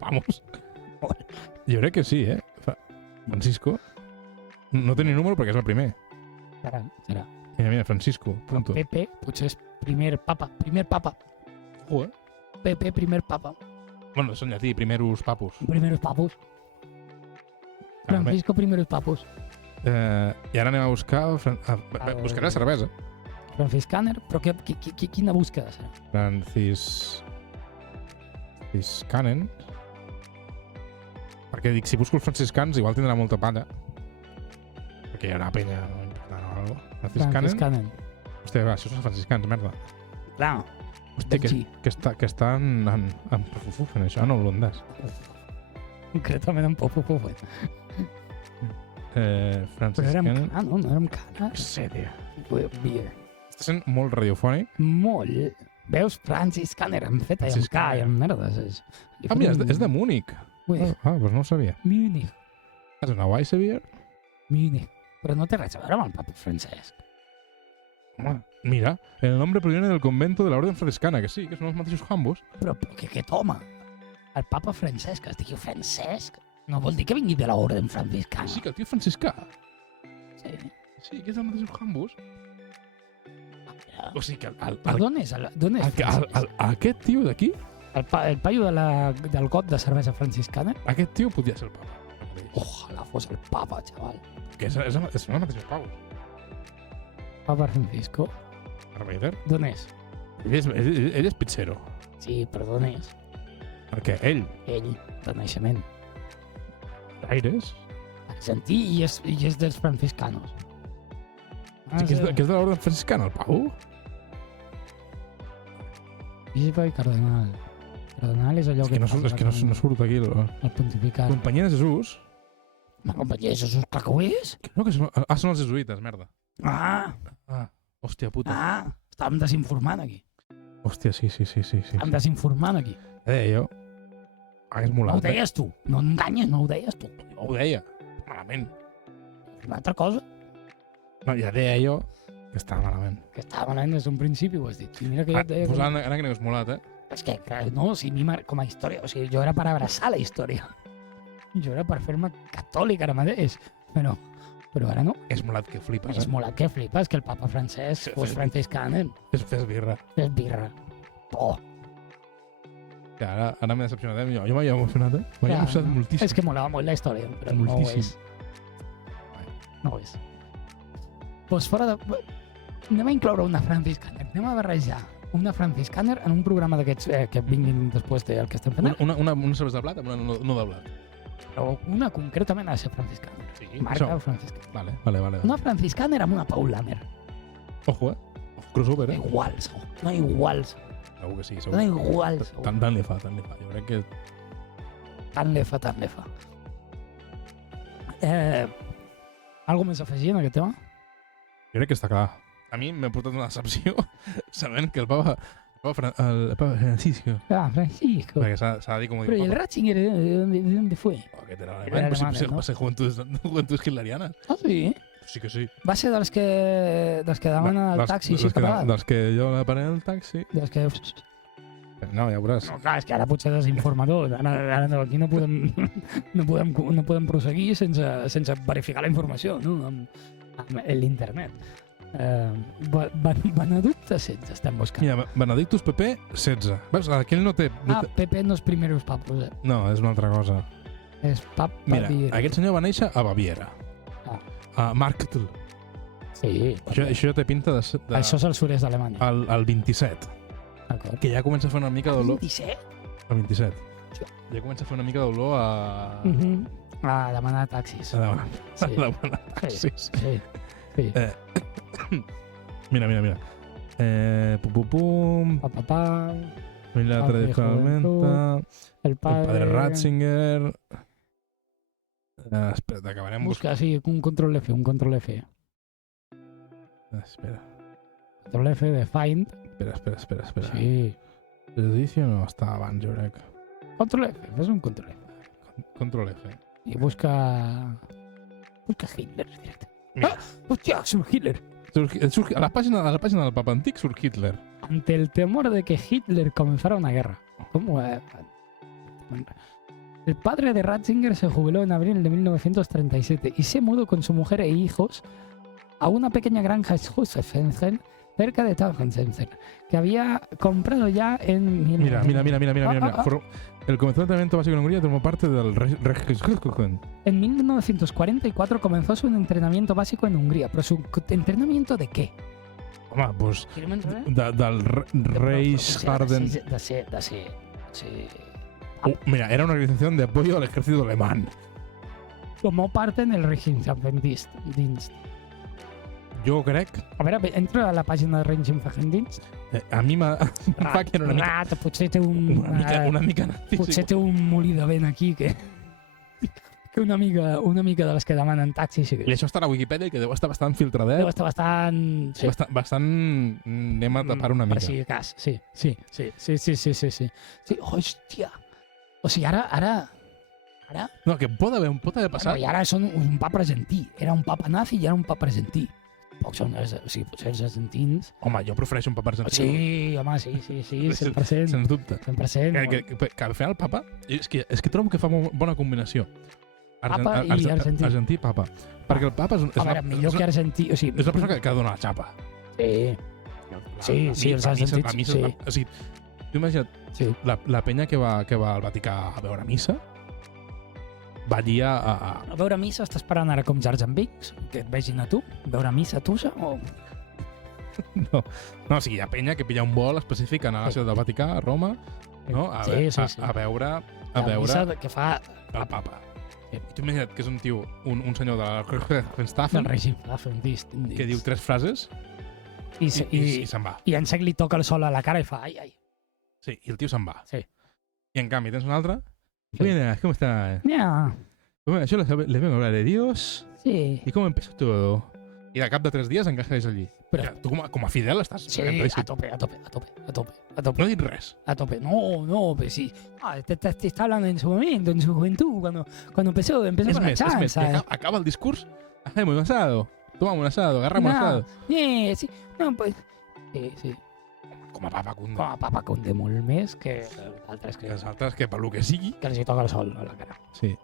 Vamos. Jo crec que sí, eh? Francisco. No té ni número perquè és el primer. Serà. Mira, Francisco, punto. PP potser és primer papa. Ojo, PP, primer papa. Bueno, és en llatí, primerus papus. Primeros papus. Francisco, primeros papus. I ara anem a buscar... Buscaré la cervesa. Franciscaner, però quina búsqueda serà? Franciscanen. Perquè dic, si busco els franciscans, igual tindrà molta palla. Perquè hi haurà penya important o alguna cosa. Franciscaner. Hòstia, va, això són els franciscans, merda. Clar. Hòstia, que estan en fufuf, en això, en holandès. Concretament en popo. Però érem Franciscanen. cana, no? No érem cana. No sé, tio. Beer. Està sent molt radiofònic. Molt. Veus? Franciscaner, amb feta i amb K i amb merdes. Ah, mira, és de Múnich. Doncs no ho sabia. Múnich. És una Weissebier? Múnich. Però no té res a veure amb el papa Francesc. Home, mira, el nombre proviene del convento de la orden franciscana, que sí, que són els mateixos jambos. Però que aquest home, el papa Francesc, que es digui Francesc, no vol dir que vingui de l'orden franciscana. Sí, que el tio franciscà. Sí. Sí, que és el mateix jambos. O sigui que Però d'on és Francesc? aquest tio d'aquí, El paio del got de cervesa franciscana? aquest tio podia ser el papa. Ojalà fos el papa, xaval. Que són els mateixos pavos. Papa Francisco. Darth Vader. D'on és? Ell és pizzero. Sí, però d'on és? Perquè ell, Ell, de naixement. Aires, Argentí i és dels franciscanos. que és de l'ordre franciscana, el pau. Bisbe i cardenal. Cardenal és allò És que no surt aquí. El pontificat. Companyia de Jesús. La companyia de Jesús, clar que ho és. No, que són els jesuïtes, merda. Hòstia puta. Estàvem desinformant aquí. Hòstia, sí. Estàvem desinformant aquí. Jo. És No molat. ho deies tu. No enganyes, no ho deies tu. Jo ho deia. Malament. Una altra cosa No, ja deia jo que estava malament. que estava malament des d'un principi, ho has dit. I mira que jo et deia... Ara que no és molat, És que, no, si a mi com a història... O sigui, jo era per abraçar la història. Jo era per fer-me catòlic ara mateix. Però ara no. És molat que flipes, És molat que flipes que el papa Francesc fos franciscaner. Fes birra. És birra. Por. Que ara m'he decepcionat, jo m'he emocionat, M'he emocionat moltíssim. És que molava molt la història, però Moltíssim. no ho és. Doncs fora de... Anem a incloure una franciscaner. Anem a barrejar una franciscaner en un programa d'aquests que vinguin després del que estem fent. Una cervesa de blat amb una no de blat. Però una concretament ha de ser franciscaner. Sí, Marca això. franciscaner. Vale. Una franciscaner amb una Paulaner. Ojo, crossover, Iguals. No iguals. Segur que sí, No segur. iguals. Tant li fa. Jo crec que... Tant li fa. Algo més a afegir en aquest tema? Jo crec que està clar. A mi m'ha portat una decepció sabent que el papa Francisco... Francisco. Perquè s'ha de dir com... Pero ¿y el Ratzinger de dónde fue? Que era Era alemany, alemany, no? va ser juventuds hitlerianes. Ah, sí? Sí que sí. Va ser dels que demanen el taxi així pagat. Dels que jo la paré el taxi... Dels que... No, ja veuràs. No, clar, és que ara potser desinformador. Ara aquí no podem proseguir sense verificar la informació, no? Amb l'internet. Benedicte 16 estem buscant. Mira, Benedictus PP 16. Veus, aquell no té... PP no és primeros papos, No, és una altra cosa. És Mira, aquest senyor va néixer a Baviera. A Marktl. Sí. Això ja té pinta de... Això és el sud-est d'Alemanya. El 27. D'acord. Que ja comença a fer una mica d'olor... 27? El 27. Ja comença a fer una mica d'olor a... A demanar taxis. A demanar taxis. Sí. Mira. Pum. Papá. Mira, tradicionalmente. El padre Ratzinger. Espera, acabarem busca, sí, un control F. Espera. Control F de find. Espera. Sí. L'edició no està abans, jo crec. Control F, fes un control F. Control F. I busca Hitler directe. Mira. Hòstia, surt Hitler. A la página del Papa Antic surt Hitler. Ante el temor de que Hitler comenzara una guerra. ¿Cómo? El padre de Ratzinger se jubiló en abril de 1937 y se mudó con su mujer e hijos a una pequeña granja Schussenfensen cerca de Tausensen, que había comprado ya en... Mira. El comenzó el entrenamiento básico en Hungría tomó parte del Reichskuchen. En 1944 comenzó su entrenamiento básico en Hungría, pero ¿su entrenamiento de qué? Home, doncs del Reichsgarden. Mira, era una organización de apoyo al ejército alemán. Tomó parte en el Reichswehrdienst. Jo crec... A veure, entra a la pàgina de Reichswehrdienst. A mi fa que era una mica... Potser té una mica potser té un molí de vent aquí que una mica de les que demanen taxi. Sí que... I això està a la Wikipedia, que deu estar bastant filtradet. Deu estar bastant... Sí. Bastant... Anem a tapar una mica. Per si de cas, sí. Sí, hòstia. O sigui, ara... No, que pot haver passat... Bueno, i ara són un papa argentí. Era un papa nazi i ara un papa argentí. Poc són, o sigui, potser els argentins... Home, jo prefereixo un papa argentí. Sí, home, sí, 100%. Sens dubte. 100%. Que al final el papa... És que trobo que fa bona combinació. Papa i argentí. Argentí, papa. Perquè el papa és a veure, millor que argentí... O sigui, és la persona que dona la xapa. Sí, els argentins, sí. O sigui, tu imagina't la penya que va al Vaticà a veure missa, va allí a veure missa. Estàs esperant ara com Jar Jar Binks, que et vegin a tu, veure missa tussa o... No, o sigui, hi ha penya que pilla un vol específic a anar a la ciutat del Vaticà, a Roma, no? A veure la missa que fa el papa. I tu imagina't que és un tio, un senyor de la Reichsstaffen, que diu 3 frases i se'n va. I en sec li toca el sol a la cara i fa ai. Sí, i el tio se'n va. Sí. I en canvi tens un altre. Buenas, ¿cómo estás? Bueno, yo les vengo a hablar de Dios. Sí. ¿Y cómo empezó todo? Y al cap de 3 dies encajes allí. Però tu com a fidel estàs... Sí, a tope. No he dit res. A tope. No, pero sí. Te está hablando en su momento, en su juventud, cuando empezó con la chanza. És més, acaba el discurs, hacemos un asado, tomamos un asado, agarramos un asado. Sí. No, pues... Sí. Com a papa Conde. Com a papa Conde, molt més que els altres que... Els altres que, per lo que sigui... Que els hi toca el sol a la cara. Sí.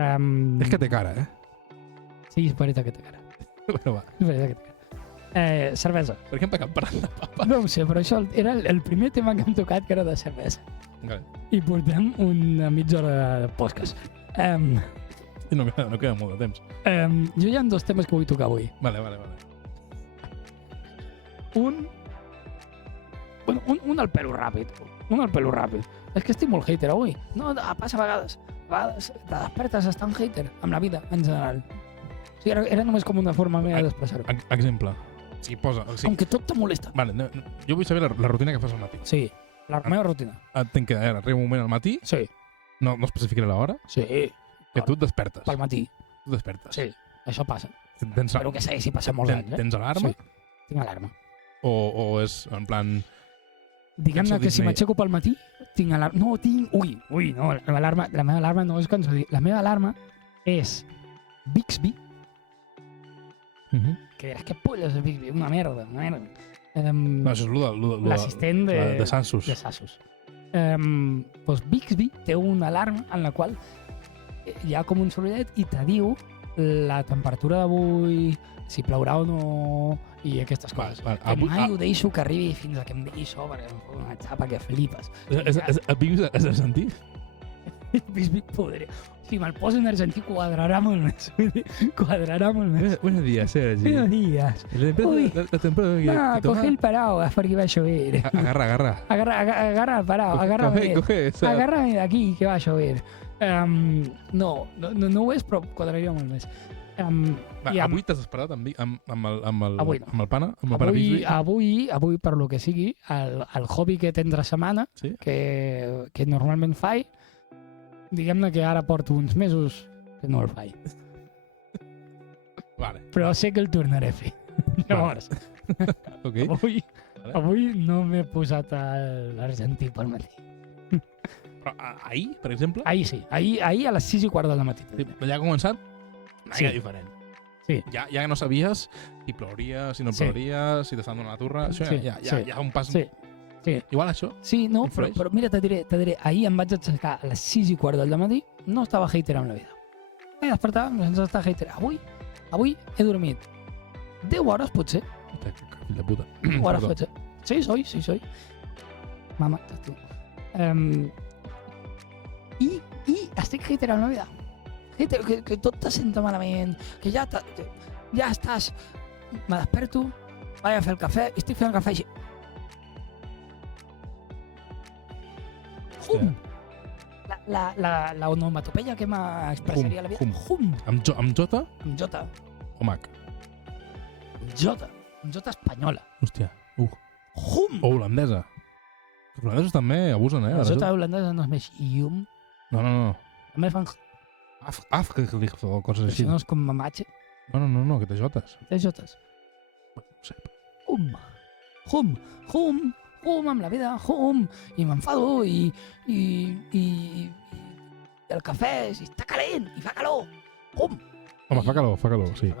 És que té cara, Sí, és veritat que té cara. Bueno, va. És veritat que té cara. Cervesa. Per què hem acabat parlant de papa? No ho sé, però això era el primer tema que hem tocat, que era de cervesa. Okay. I portem una mitja hora de podcast. No queda molt de temps. Jo hi ha 2 temes que vull tocar avui. Vale. Un al pelo ràpid. És que estic molt hater avui. No, passa a vegades. A vegades te despertes estant hater amb la vida, en general. O sigui, era només com una forma meva d'expressar-ho. Exemple. Sí, posa. Sí. Com que tot te molesta. Vale, jo vull saber la rutina que fas al matí. Sí, la meva rutina. Entenc que arriba un moment al matí. Sí. No especificaré l'hora. Sí. Que tu et despertes. Pel matí. Tu et despertes. Sí, això passa. Espero que segueixi passant molts anys, Tens alarma? Sí, tinc alarma. O és en plan... Diguem-ne que si m'aixeco pel matí, tinc alarma. No, tinc... Ui, no, la meva alarma no és cançó. La meva alarma és Bixby. Que diràs, què polles és Bixby? Una merda. No, això és l'assistent de Sansus. Doncs Bixby té una alarma en la qual hi ha com un sorollet i te diu la temperatura d'avui, si plourà o no, i aquestes coses. Que mai ho deixo que arribi fins a que em digui això, perquè em fa una xapa que flipes. Has de sentir? Podria. Si me'l poso en argentí, quadrarà molt més. Quadrarà molt més. Buenos días, Sergi. Buenos días. Uy, la temperatura que Coge el paraguas porque va a llover. Agarra. Agarra el paraguas. Agárrame de aquí que va a llover. No ho és, però quadraria molt més. Avui t'has esperat amb el pana? Avui, per lo que sigui, el hobby que tens la setmana, sí? que normalment faig, diguem-ne que ara porto uns mesos que no el faig. Vale. Però sé que el tornaré a fer. Llavors, okay. avui no m'he posat a l'argentí pel matí. Però ahir, per exemple? Ahir sí. Ahir a les 6:15 del matí. Sí, ja ha començat una mica diferent. Sí. Ja no sabies si plouria, si no plouria, si t'estan donant la turra. Això ja un pas... Sí. Igual això? Sí, no, però mira, te diré, ahir em vaig aixecar a les 6:15 del matí, no estava hater amb la vida. Vaig despertar sense estar hater. Avui he dormit 10 hores, potser. Fill de puta. 10 hores, potser. Sí, soy. Mama, tu. I estic hater amb la vida. Hater, que tot te senta malament, que ja estàs... Me desperto, vaig a fer el cafè, i estic fent el cafè així. Hum! La onomatopeia que m'expressaria la vida. Hum! Amb Jota? Amb Jota. O Mac? Amb Jota. Amb Jota espanyola. Hòstia. Hum! O holandesa. Els holandesos també abusen, La Jota holandesa no és més ium. No. També fan... o coses així. Això no és com mamatge. No, que té jotes. Té jotes. No sé. Hum amb la vida, i m'enfado, i el cafè, si està calent, i fa calor, hum! Home, fa calor, sí.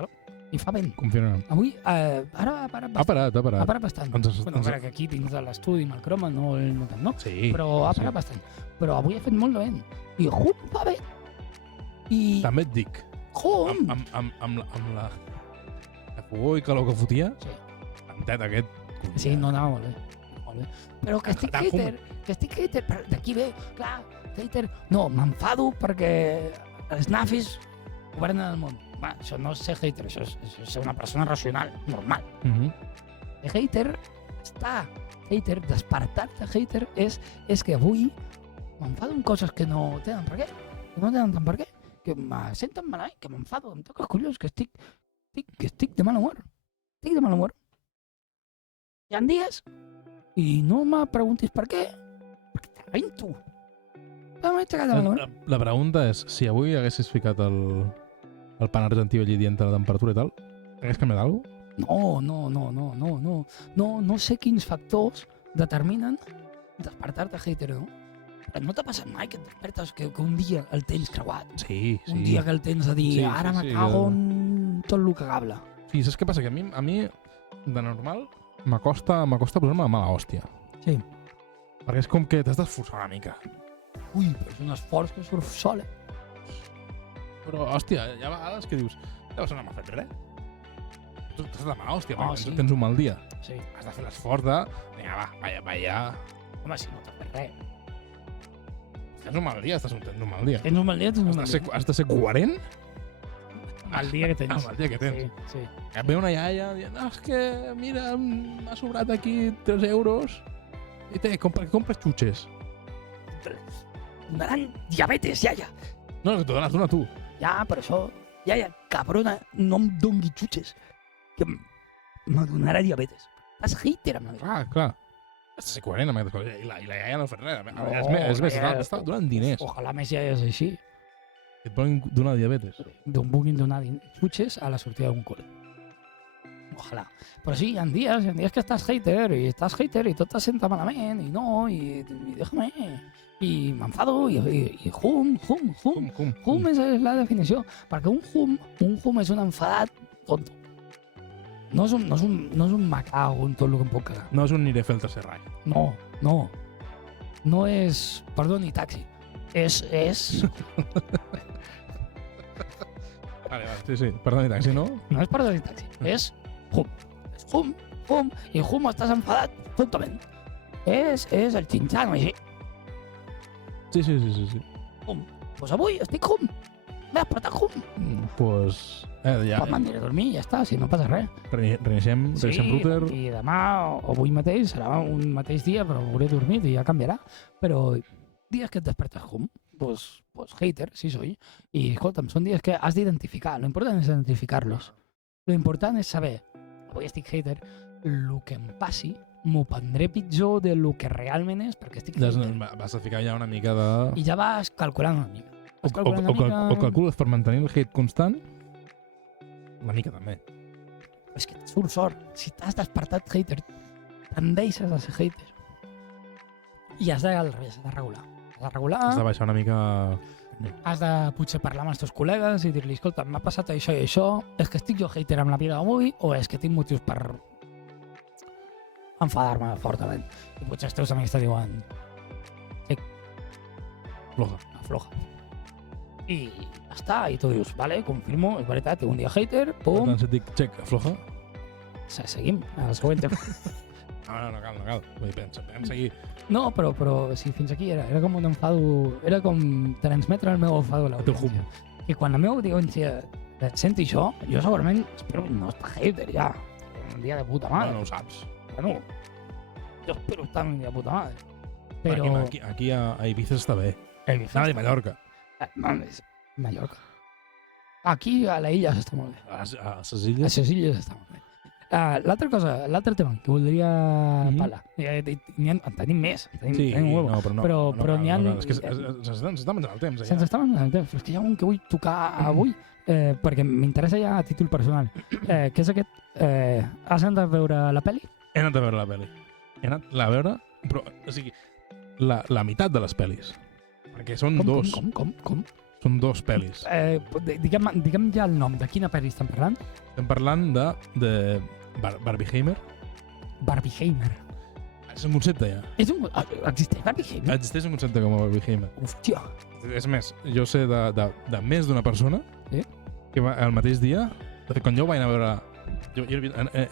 I fa vent. Confirmem. Avui, ara ha parat bastant. Ha parat bastant. Bueno, encara que aquí dins de l'estudi amb el croma no tant, no? Sí. Però ha parat bastant. Però avui ha fet molt de vent. I fa vent. I... També et dic. Amb la fugor i calor que fotia, l'entet aquest... Sí, no anava molt bé. Però que estic hater, d'aquí ve, clar, hater, no, m'enfado perquè els nazis governen el món. Va, això no és ser hater, això és ser una persona racional, normal. El hater despertar-te hater és que avui m'enfado amb coses que no tenen per què, que me senten malament, que m'enfado, em toca els collons, que estic de mal humor. Hi ha dies i no me preguntis per què, perquè te rebento. La pregunta és, si avui haguessis ficat el pan argentí allí dient la temperatura i tal, hagués canviat alguna cosa? No sé quins factors determinen despertar-te hater, no? Però no t'ha passat mai que et despertes que un dia el tens creuat? Sí. Un dia que el tens a dir, ara me cago en tot el que gabla. Sí, saps què passa? Que a mi de normal, m'acosta posar-me de mala hòstia. Sí. Perquè és com que t'has d'esforçar una mica. Ui, però és un esforç que surt sol, Però, hòstia, hi ha vegades que dius, no m'ha fet res. Tu t'has de mala hòstia, perquè sí. Tens un mal dia. Sí. Has de fer l'esforç de... Vinga, va, ja... Home, si no t'ha fet res. Tens un mal dia, tens un mal dia. Tens un mal dia. Has de ser coherent el dia que tens. El dia que tens. Sí. Et ve una iaia dient, és que, mira, m'ha sobrat aquí 3 euros i compres xutxes. Donaran diabetes, iaia. No, que t'ho dones, dona tu. Ja, per això, iaia, cabrona, no em dongui xutxes, que me donarà diabetes. Estàs hater amb la vida. Clar. Has de ser coherent amb aquestes coses. I la iaia no ha fet res. És més, t'està donant diners. Ojalà més iaies així. Et volen donar diabetes. D'on vulguin donar xutxes a la sortida d'un col·le. Ojalà. Però sí, hi ha dies que estàs hater i tot te senta malament i no, i déjame. I m'enfado i hum és la definició. Perquè un hum és un enfadat tonto. No és un macago en tot el que em puc cagar. No és un aniré a fer el tercer rai. No. No és... Perdoni, taxi. És... Vale, sí, perdoni, taxi, no? No és perdoni taxi, és hum. És hum, i hum estàs enfadat, totalment. És el xinxano, així. Sí. Hum. Pues avui estic hum. M'he despertat hum. Pues... ja. Quan m'aniré a dormir, ja està, si no passa res. Reiniciem router. I demà o avui mateix serà un mateix dia, però hauré dormit i ja canviarà. Però dies que et despertes hum, pues hater, sí soy. I escolta'm, són dies que has d'identificar. Lo important és identificar-los. Lo important és saber, avui estic hater, el que em passi m'ho prendré pitjor de lo que realment és perquè estic hater. Vas a ficar ja una mica de... I ja vas calculant una mica. O calcules per mantenir el hate constant? Una mica també. És que et surt sort. Si t'has despertat hater, tendeixes a ser hater. I has de regular. Has de baixar una mica... Has de potser parlar amb els teus col·legues i dir-li, escolta, m'ha passat això i això, és que estic jo hater amb la vida d'avui o és que tinc motius per enfadar-me fortament. I potser els teus amics te diuen afloja. I ja està, i tu dius, vale, confirmo, és veritat, tinc un dia hater, pum. Per tant, si et dic, check, afloja. Seguim, al següent tema. No cal. Vull dir, pensa aquí. No, però si fins aquí era com un enfado, era com transmetre el meu enfado a l'audiència. I quan la meva audiència senti això, jo segurament espero no estar hater ja. Un dia de puta mare. No ho saps. Bueno, jo espero estar un dia de puta mare. Però... Aquí a Ibiza està bé. Anava a Mallorca. Mallorca. Aquí a la illa s'està molt bé. A les illes? A les illes està molt bé. L'altra cosa, l'altre tema que voldria parlar. En tenim més, tenim un huevo. Però n'hi ha... És que se'ns està menjant el temps. Se'ns està menjant el temps. És que hi ha un que vull tocar avui, perquè m'interessa ja a títol personal. Que és aquest... Has anat a veure la pel·li? He anat a veure la pel·li. He anat a veure... Però, o sigui, la meitat de les pel·lis. Perquè són dos. Com? Són dos pel·lis. Digue'm ja el nom. De quina pel·li estem parlant? Estem parlant de Barbieheimer. Barbieheimer. És un concepte, ja. Existeix Barbieheimer? Existeix un concepte com a Barbieheimer. Hòstia. És més, jo sé de més d'una persona que el mateix dia... De fet, quan jo ho vaig anar a veure...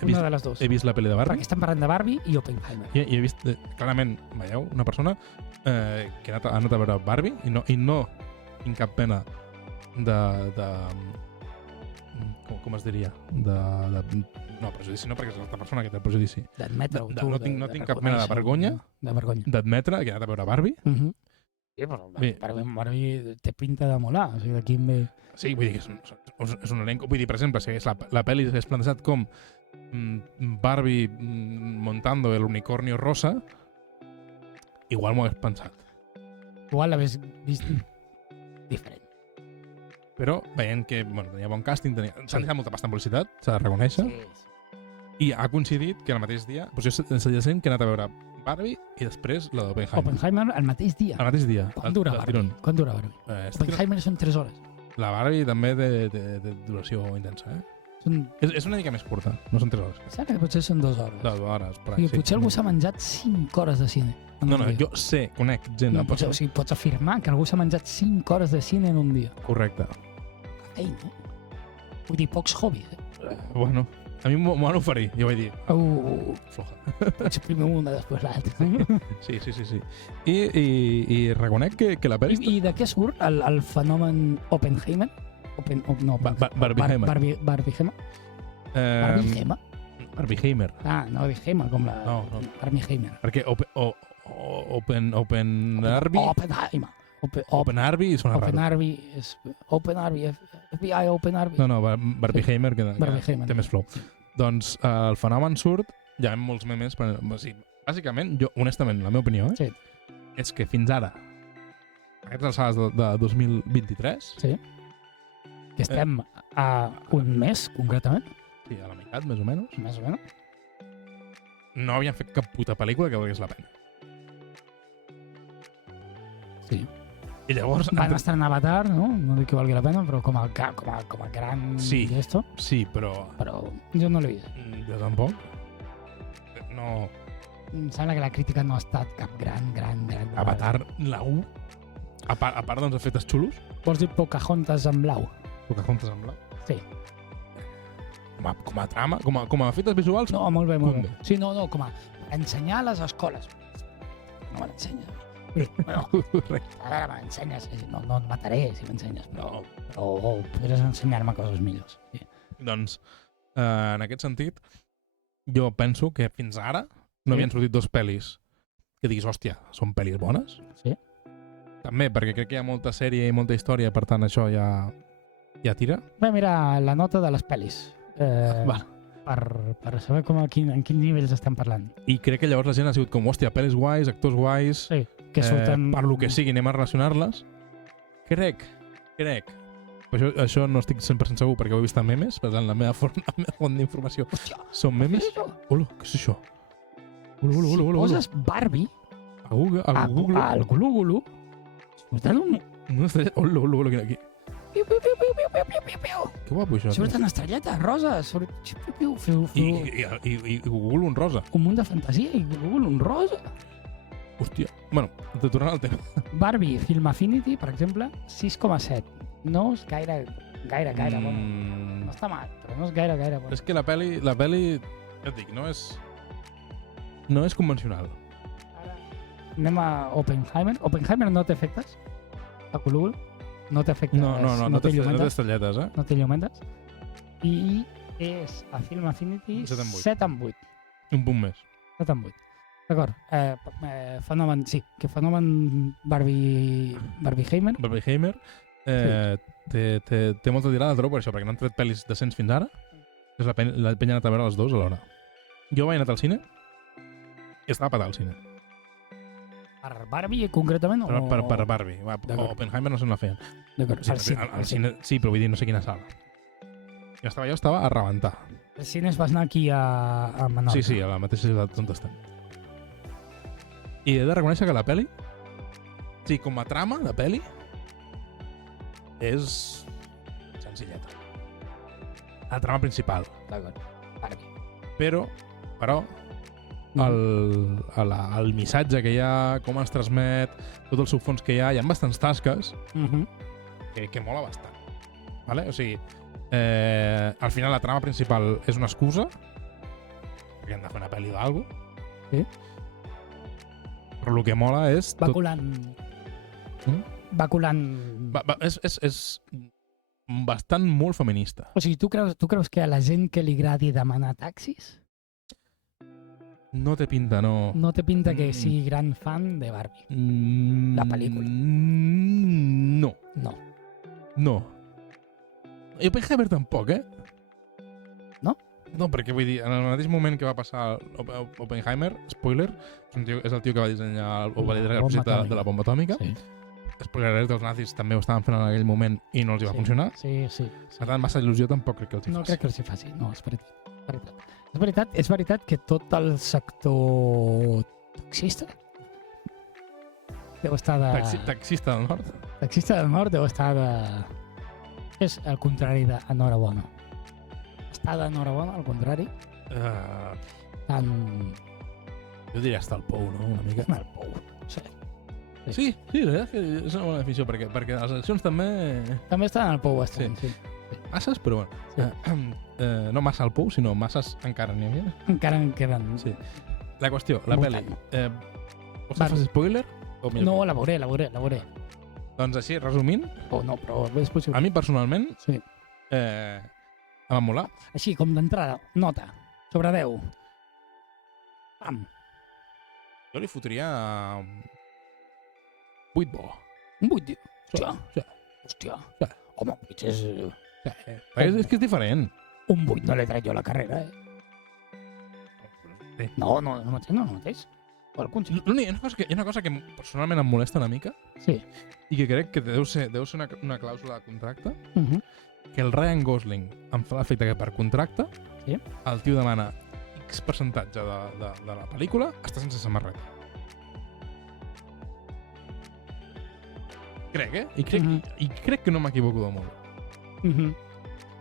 Una de les dues. He vist la pel·li de Barbie. Perquè estem parlant de Barbie i Oppenheimer. I he vist, clarament, veieu, una persona que ha anat a veure Barbie i no tinc cap pena de com es diria? No, prejudici no, perquè és l'altra persona que té el prejudici. D'admetre-ho, tu. No tinc cap mena de vergonya d'admetre que ha anat a veure Barbie. Sí, però Barbie té pinta de molar. O sigui, d'aquí em ve... Sí, vull dir que és un elenco. Vull dir, per exemple, si la pel·li és plantejat com Barbie montando el unicornio rosa, igual m'ho hagués pensat. Igual l'hagués vist diferent. Però veient que tenia bon càsting, s'ha deixat molta pasta en publicitat, s'ha de reconèixer, i ha coincidit que el mateix dia... Doncs jo seria gent que ha anat a veure Barbie i després la d'Oppenheimer. Oppenheimer el mateix dia? El mateix dia. Quant dura Barbie? Oppenheimer són 3 hores. La Barbie també de duració intensa, És una mica més curta, no són 3 hores. Saps que potser són 2 hores? 2 hores, per ahí. Potser algú s'ha menjat 5 hores de cine. No, jo conec gent... No, potser, o sigui, pots afirmar que algú s'ha menjat 5 hores de cine en un dia. Correcte. Feina, Vull dir, pocs hobbies, Bueno, a mi m'ho van oferir, jo vaig dir... Floja. Potser primer una, després l'altra. Sí. I reconec que la pel·li... I de què surt el fenomen Oppenheimer? Barbieheimer. Barbieheimer? Barbieheimer? Barbieheimer. No Heimer, com la... No. Barbieheimer. Perquè Oppenheimer... Oppenheimer sona raro. FBI Oppenheimer. No, Barbieheimer, que té més flow. Doncs el fenomen surt, ja hem molts memes, però, bàsicament, jo, honestament, la meva opinió, és que fins ara, aquestes alçades de 2023... Sí. Que estem a un mes, concretament. Sí, a la meitat, més o menys. Més o menys. No havien fet cap puta pel·lícula que valgués la pena. Sí. I llavors... Van estrenar Avatar, no? No dic que valgui la pena, però com a gran... Sí, gesto. Sí, però... Però jo no l'he vist. Jo tampoc. No... Em sembla que la crítica no ha estat cap gran... Avatar, la 1, a part dels efectes xulos. Vols dir Pocahontas en blau? Pocahontas en blau. Sí. Com a trama, com a efectes visuals, No, molt bé, molt Com bé. Sí, no, com a ensenyar a les escoles. No me l'ensenyes. No, correcte. a veure, m'ensenyes. No et mataré si m'ensenyes, però podries ensenyar-me coses millors. Sí. Doncs, en aquest sentit, jo penso que fins ara no Sí. havien sortit dos pel·lis que diguis, hòstia, són pel·lis bones. Sí. També, perquè crec que hi ha molta sèrie i molta història, per tant, això ja tira. Bé, mira, la nota de les pel·lis. Va. Per saber en quins nivells estem parlant. I crec que llavors la gent ha sigut com, hòstia, pel·lis guais, actors guais, Sí, que surten... per lo que sigui, anem a relacionar-les. Crec. Però això no estic 100% segur perquè ho he vist a memes, per tant, la meva font d'informació Hòstia, són memes. Hola, què és això? Hola. poses Barbie A Google. al Gulu, surten un... No estrella. Hola, aquí. Piu, piu, piu, piu, piu, piu, piu, piu, piu. Que guapo, això. Surten estrelletes roses, I Google un rosa. un munt de fantasia i Google un rosa. Hòstia. Bueno, tornant al tema. Barbie Film Affinity, per exemple, 6,7. No és gaire bona. No està mal, però no és gaire bona. És que la peli, ja et dic, no és convencional. Ara anem a Oppenheimer. Oppenheimer no té efectes a Google. No té efectes. No té estrelletes, eh? No té llumetes. I és a Film Affinity 7 amb 8. 7 amb 8. Un punt més. 7 amb 8. D'acord. Fenomen, sí, que fenomen Barbieheimer. Barbieheimer té molta tirada, trobo, per això, perquè no han tret pel·lis decents fins ara. La penya ha anat a veure les dues alhora. Jo vaig anar al cine i estava patat al cine. Per Barbie, concretament? Per Barbie. Oppenheimer no se'n la feien. D'acord, Al cine, sí, però vull dir, no sé quina sala. Jo estava a rebentar. El cine es va anar aquí a Menorca. Sí, a la mateixa ciutat on estem. I he de reconèixer que la peli, sí, com a trama de peli, és senzilleta. La trama principal. D'acord, Barbie. Però el missatge que hi ha, com es transmet, tot el subfons que hi ha bastants tasques que mola bastant. Vale? O sigui, al final la trama principal és una excusa perquè hem de fer una pel·li d'algú. Sí. Però el que mola és... Va colant... És bastant molt feminista. O sigui, tu creus que a la gent que li agradi demanar taxis No té pinta, no. no té pinta que sigui gran fan de Barbie? La pel·lícula. No. I Oppenheimer tampoc, eh? No? No, perquè vull dir, en el mateix moment que va passar Oppenheimer, spoiler, és el tio que va dissenyar o va liderar el projecte de la bomba atòmica. Sí. Spoiler alert, els nazis també ho estaven fent en aquell moment i no els hi va funcionar. Sí. Per tant, massa il·lusió tampoc crec que els hi No faci. crec que els hi faci, no, és veritat. És veritat que tot el sector taxista deu estar de... Taxista del nord. Taxista del nord deu estar de... És el contrari d'enhorabona. Està d'enhorabona, al contrari. Tant... Jo diria estar al pou, no? Una mica. El pou, sí. Sí, la veritat que és una bona definició, perquè les eleccions també... També estan al pou, estan, sí. Masses, però bueno. Sí. No massa al pou, sinó masses encara n'hi havia. Encara en queden... Sí. La qüestió, la pel·li. Vols que faci spoiler? No, la veuré. Doncs així, resumint, No, però és possible. a mi personalment Sí. em va molar. Així, com d'entrada, nota, sobre 10. Pam. Jo li fotria 8 bo. Un 8, tio. Hòstia. Sí. Home, 8 és... És que és diferent. Un 8 no l'he tret jo a la carrera, Sí. No mateix. Al contrari. Hi ha una cosa que personalment em molesta una mica Sí. i que crec que deu ser una clàusula de contracte, que el Ryan Gosling em fa l'efecte que per contracte Sí. el tio demana X percentatge de la pel·lícula està sense samarreta. Crec, eh? I crec que no m'equivoco de molt.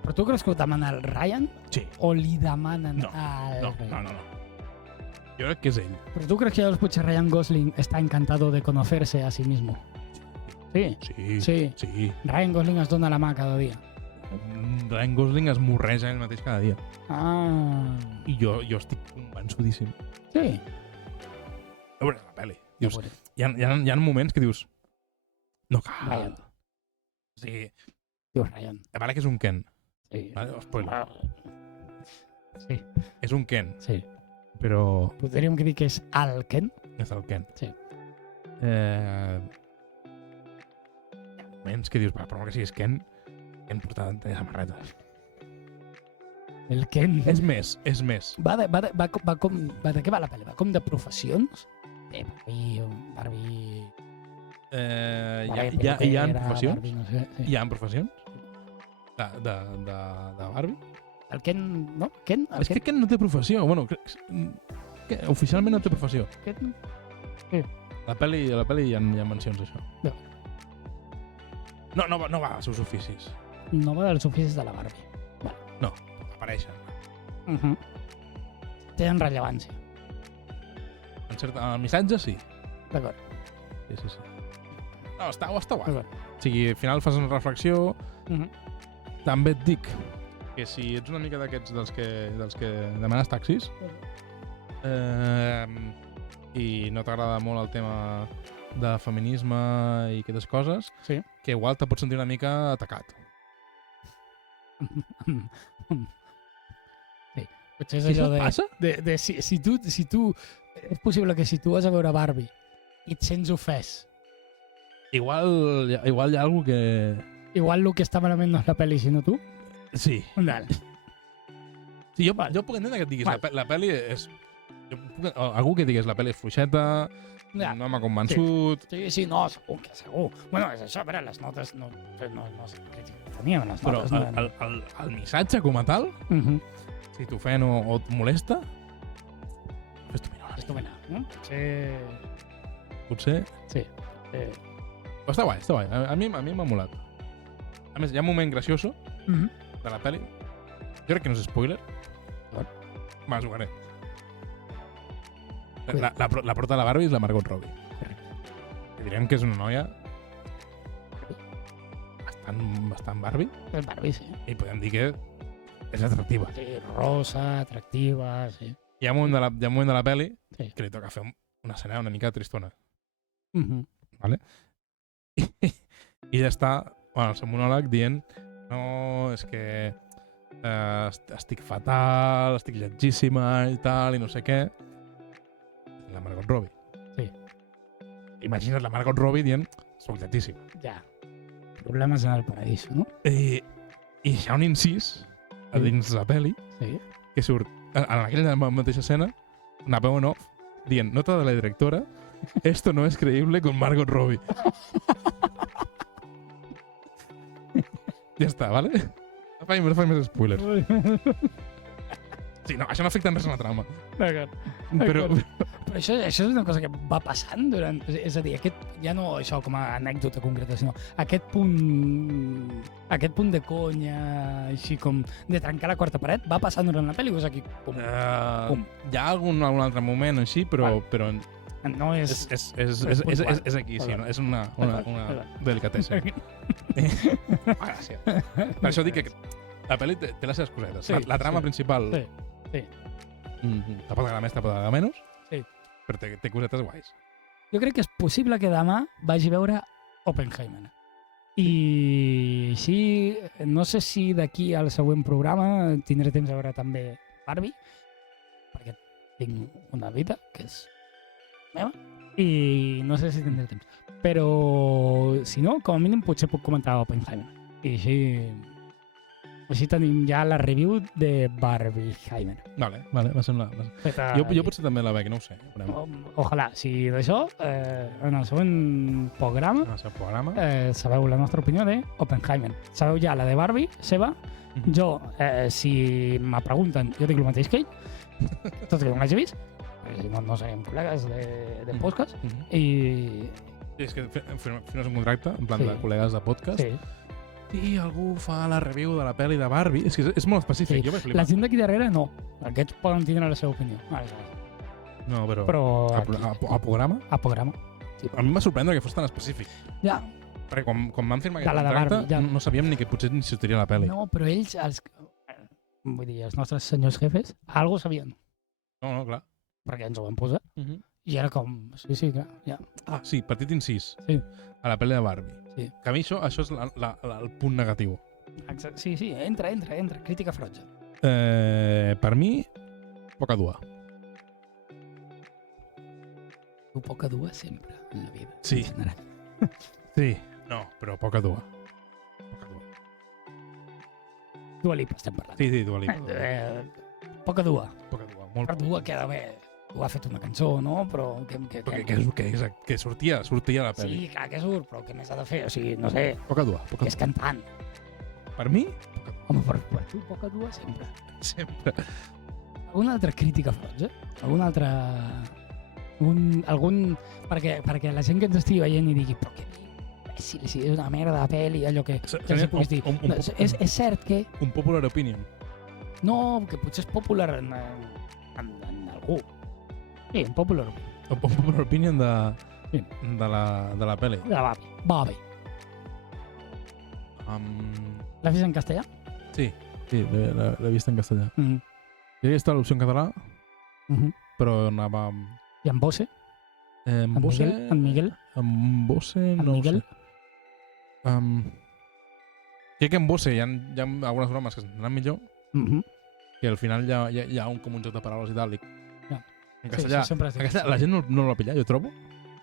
Però tu creus que ho demana el Ryan? Sí. O li demanen No, al Ryan? No. Jo crec que és ell. ¿Pero tú crees que Potser Ryan Gosling está encantado de conocerse a sí mismo? Sí. Sí. Ryan Gosling es dona la mà cada dia. Ryan Gosling es morreja ell mateix cada dia. Ah. I jo estic convençudíssim. Sí. A veure, la pel·li. Dius, hi ha moments que dius no cal. Ryan. O sigui, Dius Ryan. vale que és un Ken. Sí. Vale? Spoiler. Sí. És un Ken, Sí. però Podríem dir que és el Ken. és el Ken. Sí. Hi ha moments que dius, però que siguis Ken portat de samarreta. El Ken. És més. Va de què va la pel·li? Va com de professions? Barbie... Hi ha professions? Barbie, no sé, sí. Hi ha professions? De Barbie? El Ken, no? Ken? El És que Ken no té professió. Bueno, oficialment no té professió. Ken? A la pel·li hi ha mencions d'això. No. No va als seus oficis. No va dels oficis de la Barbie. No, apareixen. Tenen rellevància. En el missatge, sí. D'acord. Sí. No, està guai. D'acord. O sigui, al final fas una reflexió. També et dic que si ets una mica d'aquests dels que demanes taxis i no t'agrada molt el tema de feminisme i aquestes coses, sí, que igual te pots sentir una mica atacat. Sí. Potser és Si allò això de... passa? Si tu... És possible que si tu vas a veure Barbie i et sents ofès, Igual hi ha algú que... igual el que està malament no és la pel·li, sinó tu. Sí. Val. Sí, jo puc entendre que et diguis la pel·li és... Algú que digués la pel·li és fluixeta, no m'ha convençut... Sí, no, segur. Bueno, és això, a veure, les notes no teníem les però notes. el missatge com a tal, si t'ofèn o et molesta, fes-t'ho mirar. Fes-t'ho mirar, no? Potser... Sí. Però està guai. A mi m'ha molat. A més, hi ha un moment gracioso de la pel·li. Jo crec que no és spoiler. Me la jugaré. La prota de la Barbie és la Margot Robbie. I direm que és una noia bastant Barbie. És Barbie, sí. I podem dir que és atractiva. Sí, rosa, atractiva, sí. Hi ha un moment de la pel·li Sí. que li toca fer una escena una mica tristona. Vale? I ja està, el seu monòleg dient no, és que estic fatal, estic lletgíssima i tal, i no sé què. La Margot Robbie. Sí. Imagina't la Margot Robbie dient soc lletíssima. Ja. Problemes en el paradís, no? I hi ha un incís a dins la pel·li Sí. que surt en aquella mateixa escena una veu en off dient nota de la directora esto no es creíble con Margot Robbie. Ja està, ¿vale? No faig més spoilers. Sí, no, això no afecta en res a la trama. D'acord. Però això és una cosa que va passant durant... És a dir, ja no això com a anècdota concreta, sinó aquest punt de conya, així com de trencar la quarta paret, va passant durant la pel·li o és aquí? Pum. Hi ha algun altre moment així, però no és... És aquí, sí, no? És una delicatessa. Gràcies. Per això dic que la pel·li té les seves cosetes. Sí, la trama principal Sí. te pot agradar més, te pot agradar menys, Sí. però té cosetes guais. Jo crec que és possible que demà vagi a veure Oppenheimer. I sí, no sé si d'aquí al següent programa tindré temps de veure també Barbie, perquè tinc una vida que és meva i no sé si tindré temps. Però si no, com a mínim potser puc comentar Oppenheimer. I així tenim ja la review de Barbieheimer. Vale, va semblar. Jo potser també la veig, no ho sé. Ojalà, si d'això, en el següent programa, sabeu la nostra opinió de Oppenheimer. Sabeu ja la de Barbie, seva. Jo, si me pregunten, jo dic el mateix que ell, tot que no l'hagi vist, perquè si no, no serem col·legues de podcast. I... És que fes un contracte, en plan de col·legues de podcast. Sí. I algú fa la review de la pel·li de Barbie. És que és molt específic, jo vaig flipar. La gent d'aquí darrere no. Aquests poden tindre la seva opinió. No, però... A programa? A programa. Sí. A mi em va sorprendre que fos tan específic. Ja. Perquè quan van firmar De aquest la de contracte Barbie, ja. no sabíem ni que potser ni sortiria la pel·li. No, però ells, vull dir, els nostres senyors jefes, algo sabien, No, clar. perquè ens ho van posar. I era com, sí, clar, ja. Ah, sí, petit incís. Sí. A la pel·li de Barbie. Sí. Que a mi això és el punt negatiu. Exacte. Sí, entra, crítica ferotge. Per mi, poca dua. Tu poca dua sempre en la vida. Sí. En general. Sí. No, però poca dua. Poca dua. Dua Lipa estem parlant. Sí, Dua Lipa. Poca dua. Poca dua. Molt Per dua queda bé. Ho ha fet una cançó, no? Però que sortia a la pel·li. Sí, clar que surt, però què més ha de fer? O sigui, no sé, Poca dua. que és cantant. Per mi, Home, per tu poca dua sempre. sempre. Alguna altra crítica ferotge? Alguna altra... Perquè la gent que ens estigui veient i digui però que imbècil, si és una merda de pel·li, allò que els puguis dir. És cert que... Un popular opinion. No, que potser és popular en algú. Sí, un popular opinion. Un popular opinion Sí. de la pel·li. De la Barbie. L'has vist en castellà? Sí, l'he vist en castellà. Mm. Jo he vist l'opció en català, però anava... I en Bosse? En Bosse? En Miguel? En Bosse, no ho sé. Crec que en Bosse hi ha algunes bromes que s'entenen millor, i al final hi ha com un joc de paraules i tal. En castellà, la gent no l'ha pillat, jo trobo.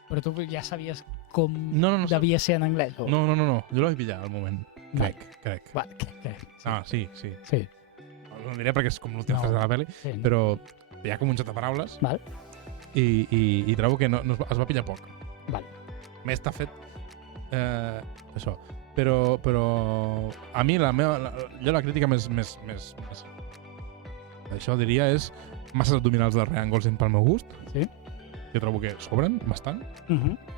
Però tu ja sabies com No. devia ser en anglès? O... No, jo la vaig pillar al moment. Crec. Vale, crec. Ah, sí. Sí. No diré perquè és com l'última fase de la pel·li, Sí. però hi ha com un joc de paraules. Val. I trobo que no es va pillar poc. Val. Més està fet això. Però a mi jo la crítica més això diria és masses abdominals de Ryan Gosling pel meu gust. Sí. Jo trobo que sobren bastant.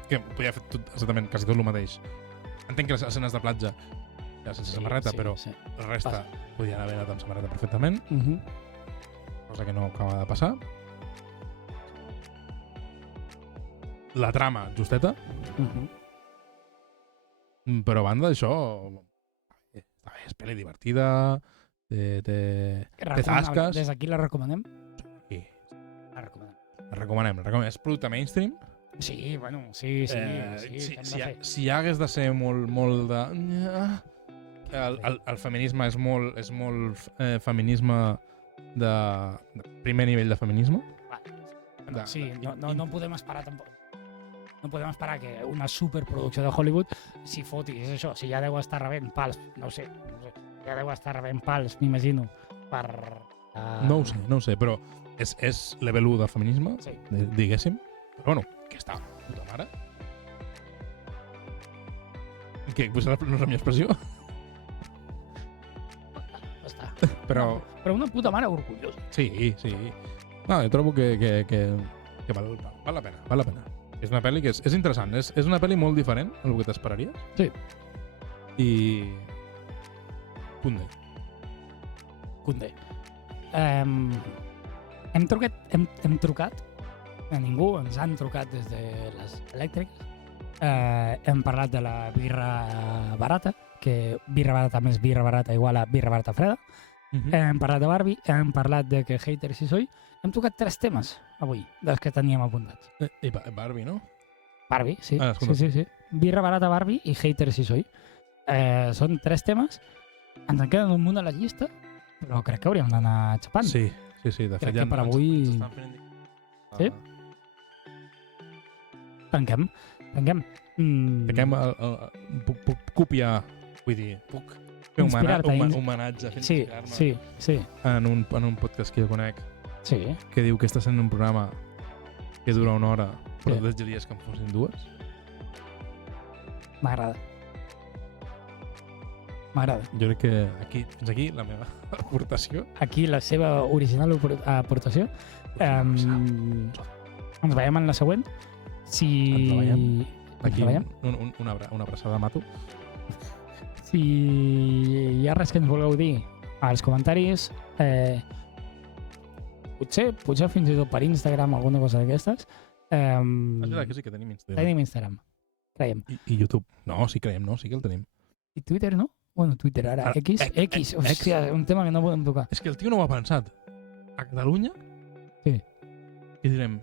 Que podia fer exactament quasi tot el mateix. Entenc que les escenes de platja ja sense samarreta, però la resta podien haver anat amb samarreta perfectament, cosa que no acaba de passar. La trama, justeta, però a banda d'això, és pel·li divertida, té tasques. Des d'aquí la recomanem? Sí. La recomanem. La recomanem. És producte mainstream. Sí, bueno, sí. Si hagués de ser molt de... El feminisme és molt feminisme de primer nivell de feminisme. Sí, no podem esperar tampoc. No podem esperar que una superproducció de Hollywood s'hi foti, és això, si ja deu estar rebent pals, no ho sé, ja deu estar rebent pals, m'imagino, per... No ho sé, però és level 1 del feminisme, diguéssim. Però bueno, que està puta mare. Que no és la meva expressió? Està. Però una puta mare orgullosa. Sí. No, jo trobo que val la pena. És una pel·li que és interessant. És una pel·li molt diferent a el que t'esperaries. Sí. I... Punt D. Hem trucat a ningú, ens han trucat des de les elèctriques. Hem parlat de la birra barata, que birra barata més birra barata igual a birra barata freda. Hem parlat de Barbie, hem parlat de que haters hi soy. Hem tocat 3 temes avui, dels que teníem apuntats. I Barbie, no? Barbie, sí. Sí. Birra barata, Barbie i haters hi soy. Són 3 temes. Ens en queden un munt a la llista, però crec que hauríem d'anar xapant. Sí. De fet, crec que per avui... Sí? Tanquem. Puc copiar, vull dir, puc fer un homenatge fins a Sí. En un podcast que jo conec, que diu que està sent un programa que dura 1 hora, però desitjaries que en fossin 2. M'agrada. Jo crec que fins aquí la meva aportació. Aquí la seva original aportació. Ens veiem en la següent. Si... Aquí una abraçada a Mato. Si hi ha res que ens vulgueu dir als comentaris, potser fins i tot per Instagram, alguna cosa d'aquestes. És veritat que sí que tenim Instagram. Tenim Instagram. Creiem. I YouTube. No, sí creiem, no? Sí que el tenim. I Twitter, no? Bueno, Twitter ara. X. Hòstia, un tema que no podem tocar. És que el tio no ho ha pensat. A Catalunya? Sí. Què direm?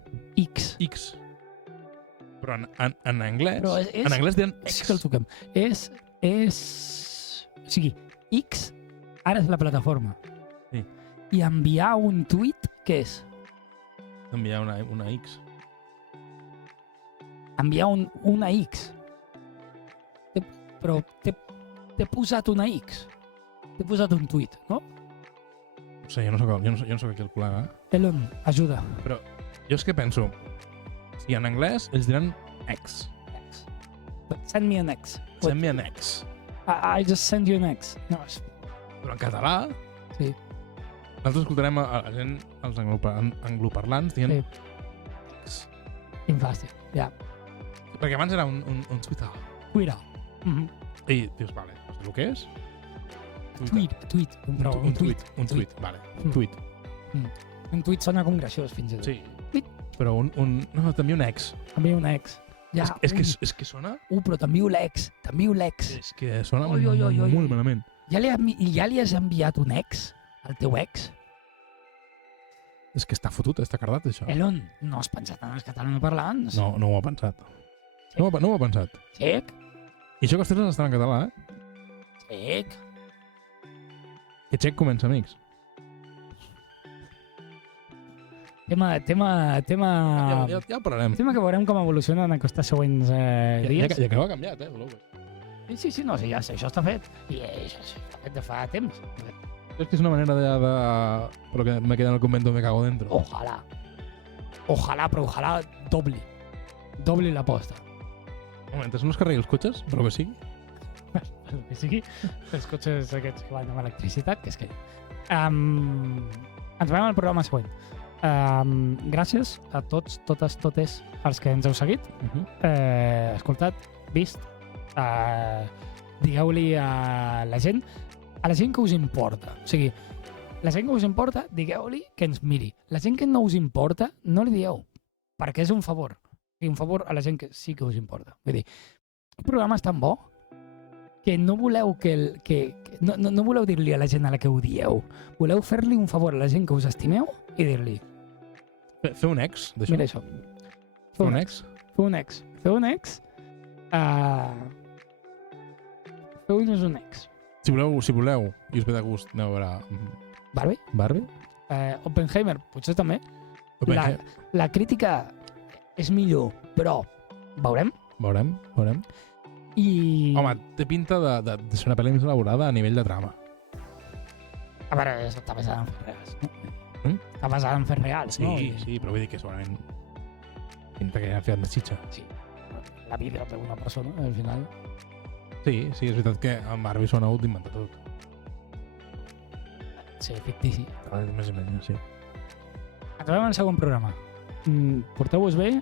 X. X. Però en anglès... Però és... En anglès diuen Sí X. que el toquem. O sigui, X ara és la plataforma. Sí. I enviar un tuit, què és? Enviar una X. Enviar una X. Però t'he posat una X. T'he posat un tuit, no? No sé, jo no soc aquí el col·lega. Elon, ajuda. Però jo és que penso... Si en anglès ells diran X. X. But send me an X. Send me an X. I just send you an X. No, Però en català... Sí. Nosaltres escoltarem a la gent, els angloparlants, dient Sí. X. Infàstic, ja. Perquè abans era un Twitter. Twitter. I dius, vale, el que és? Tweet. Un tuit, vale. Un tuit. Un tuit sona com graciós, fins i tot. Sí. Tuit. Però no, t'envio un ex. T'envio un ex. Ja, És que sona... però t'envio l'ex. És que sona Oi. molt malament. Ja li has enviat un ex al teu ex? És que està fotut, està cardat, això. Elon, no has pensat en els catalanoparlants? No ho ha pensat. No ho ha pensat. Xec. I això que els temes estan en català, Xec. Que xec comença, amics. Tema... Ja ho parlarem. Tema que veurem com evoluciona en aquests següents dies. Ja que ho ha canviat, Sí, no, sí, ja sé, això està fet. I això està fet de fa temps. És que és una manera de... Però que me queda en el convento me cago dentro. Ojalá, però ojalá dobli l'aposta. Mentre no es carregui els cotxes, però que sigui. El que sigui, els cotxes aquests que van amb electricitat, que és que... Ens veiem al programa següent. Gràcies a tots, totes, els que ens heu seguit, escoltat, vist, digueu-li a la gent que us importa. O sigui, la gent que us importa, digueu-li que ens miri. La gent que no us importa, no li dieu, perquè és un favor. I un favor a la gent que sí que us importa. Vull dir, el programa és tan bo que no voleu no voleu dir-li a la gent a la que ho dieu. Voleu fer-li un favor a la gent que us estimeu i dir-li... Fer un ex, d'això? Mira això. Fer un ex? Fer un ex. Feu-nos un ex. Si voleu, i us ve de gust, aneu a veure... Barbie? Oppenheimer, potser també. La crítica és millor, però veurem. Veurem. I... Home, té pinta de ser una pel·li més elaborada a nivell de trama. A veure, està basada en fets reals, no? Està basada en fets reals, no? Sí, però vull dir que segurament pinta que han fet més xitxa. Sí, la vida d'una persona, al final. Sí, és veritat que en Barbie s'ho han hagut d'inventar tot. Sí, fictici. Més o menys, sí. Ens veiem al segon programa. Porteu-vos bé,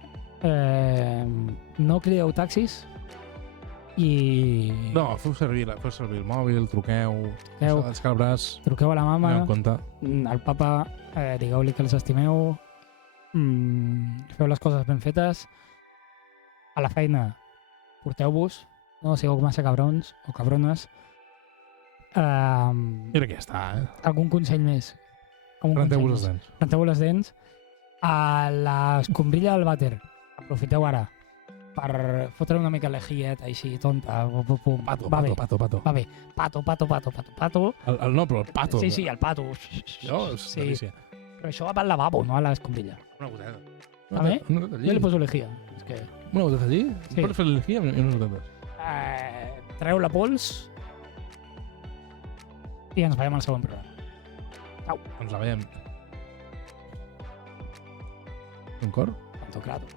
no crideu taxis i... No, feu servir el mòbil, truqueu, descar el braç, truqueu a la mama, aneu en compte. al papa, digueu-li que els estimeu, feu les coses ben fetes, a la feina porteu-vos, no sigueu massa cabrons o cabrones. Jo crec que ja està, Algun consell més? Renteu-vos les dents. Renteu les dents. A l'escombrilla del vàter, aprofiteu ara per fotre una mica lejiet així, tonta. Pato. Va bé. Pato. No, però el pato. Sí, el pato. Això és delícia. Però això va al lavabo, no a l'escombrilla. Una goteta. A mi? Una goteta allí. Jo li poso lejia. És que... Una goteta allí? Sí. Pots fer l'elegir i unes gotetes. Treu la pols i ens veiem al següent programa. Au. Ens la veiem. Un cor? Pantocrato.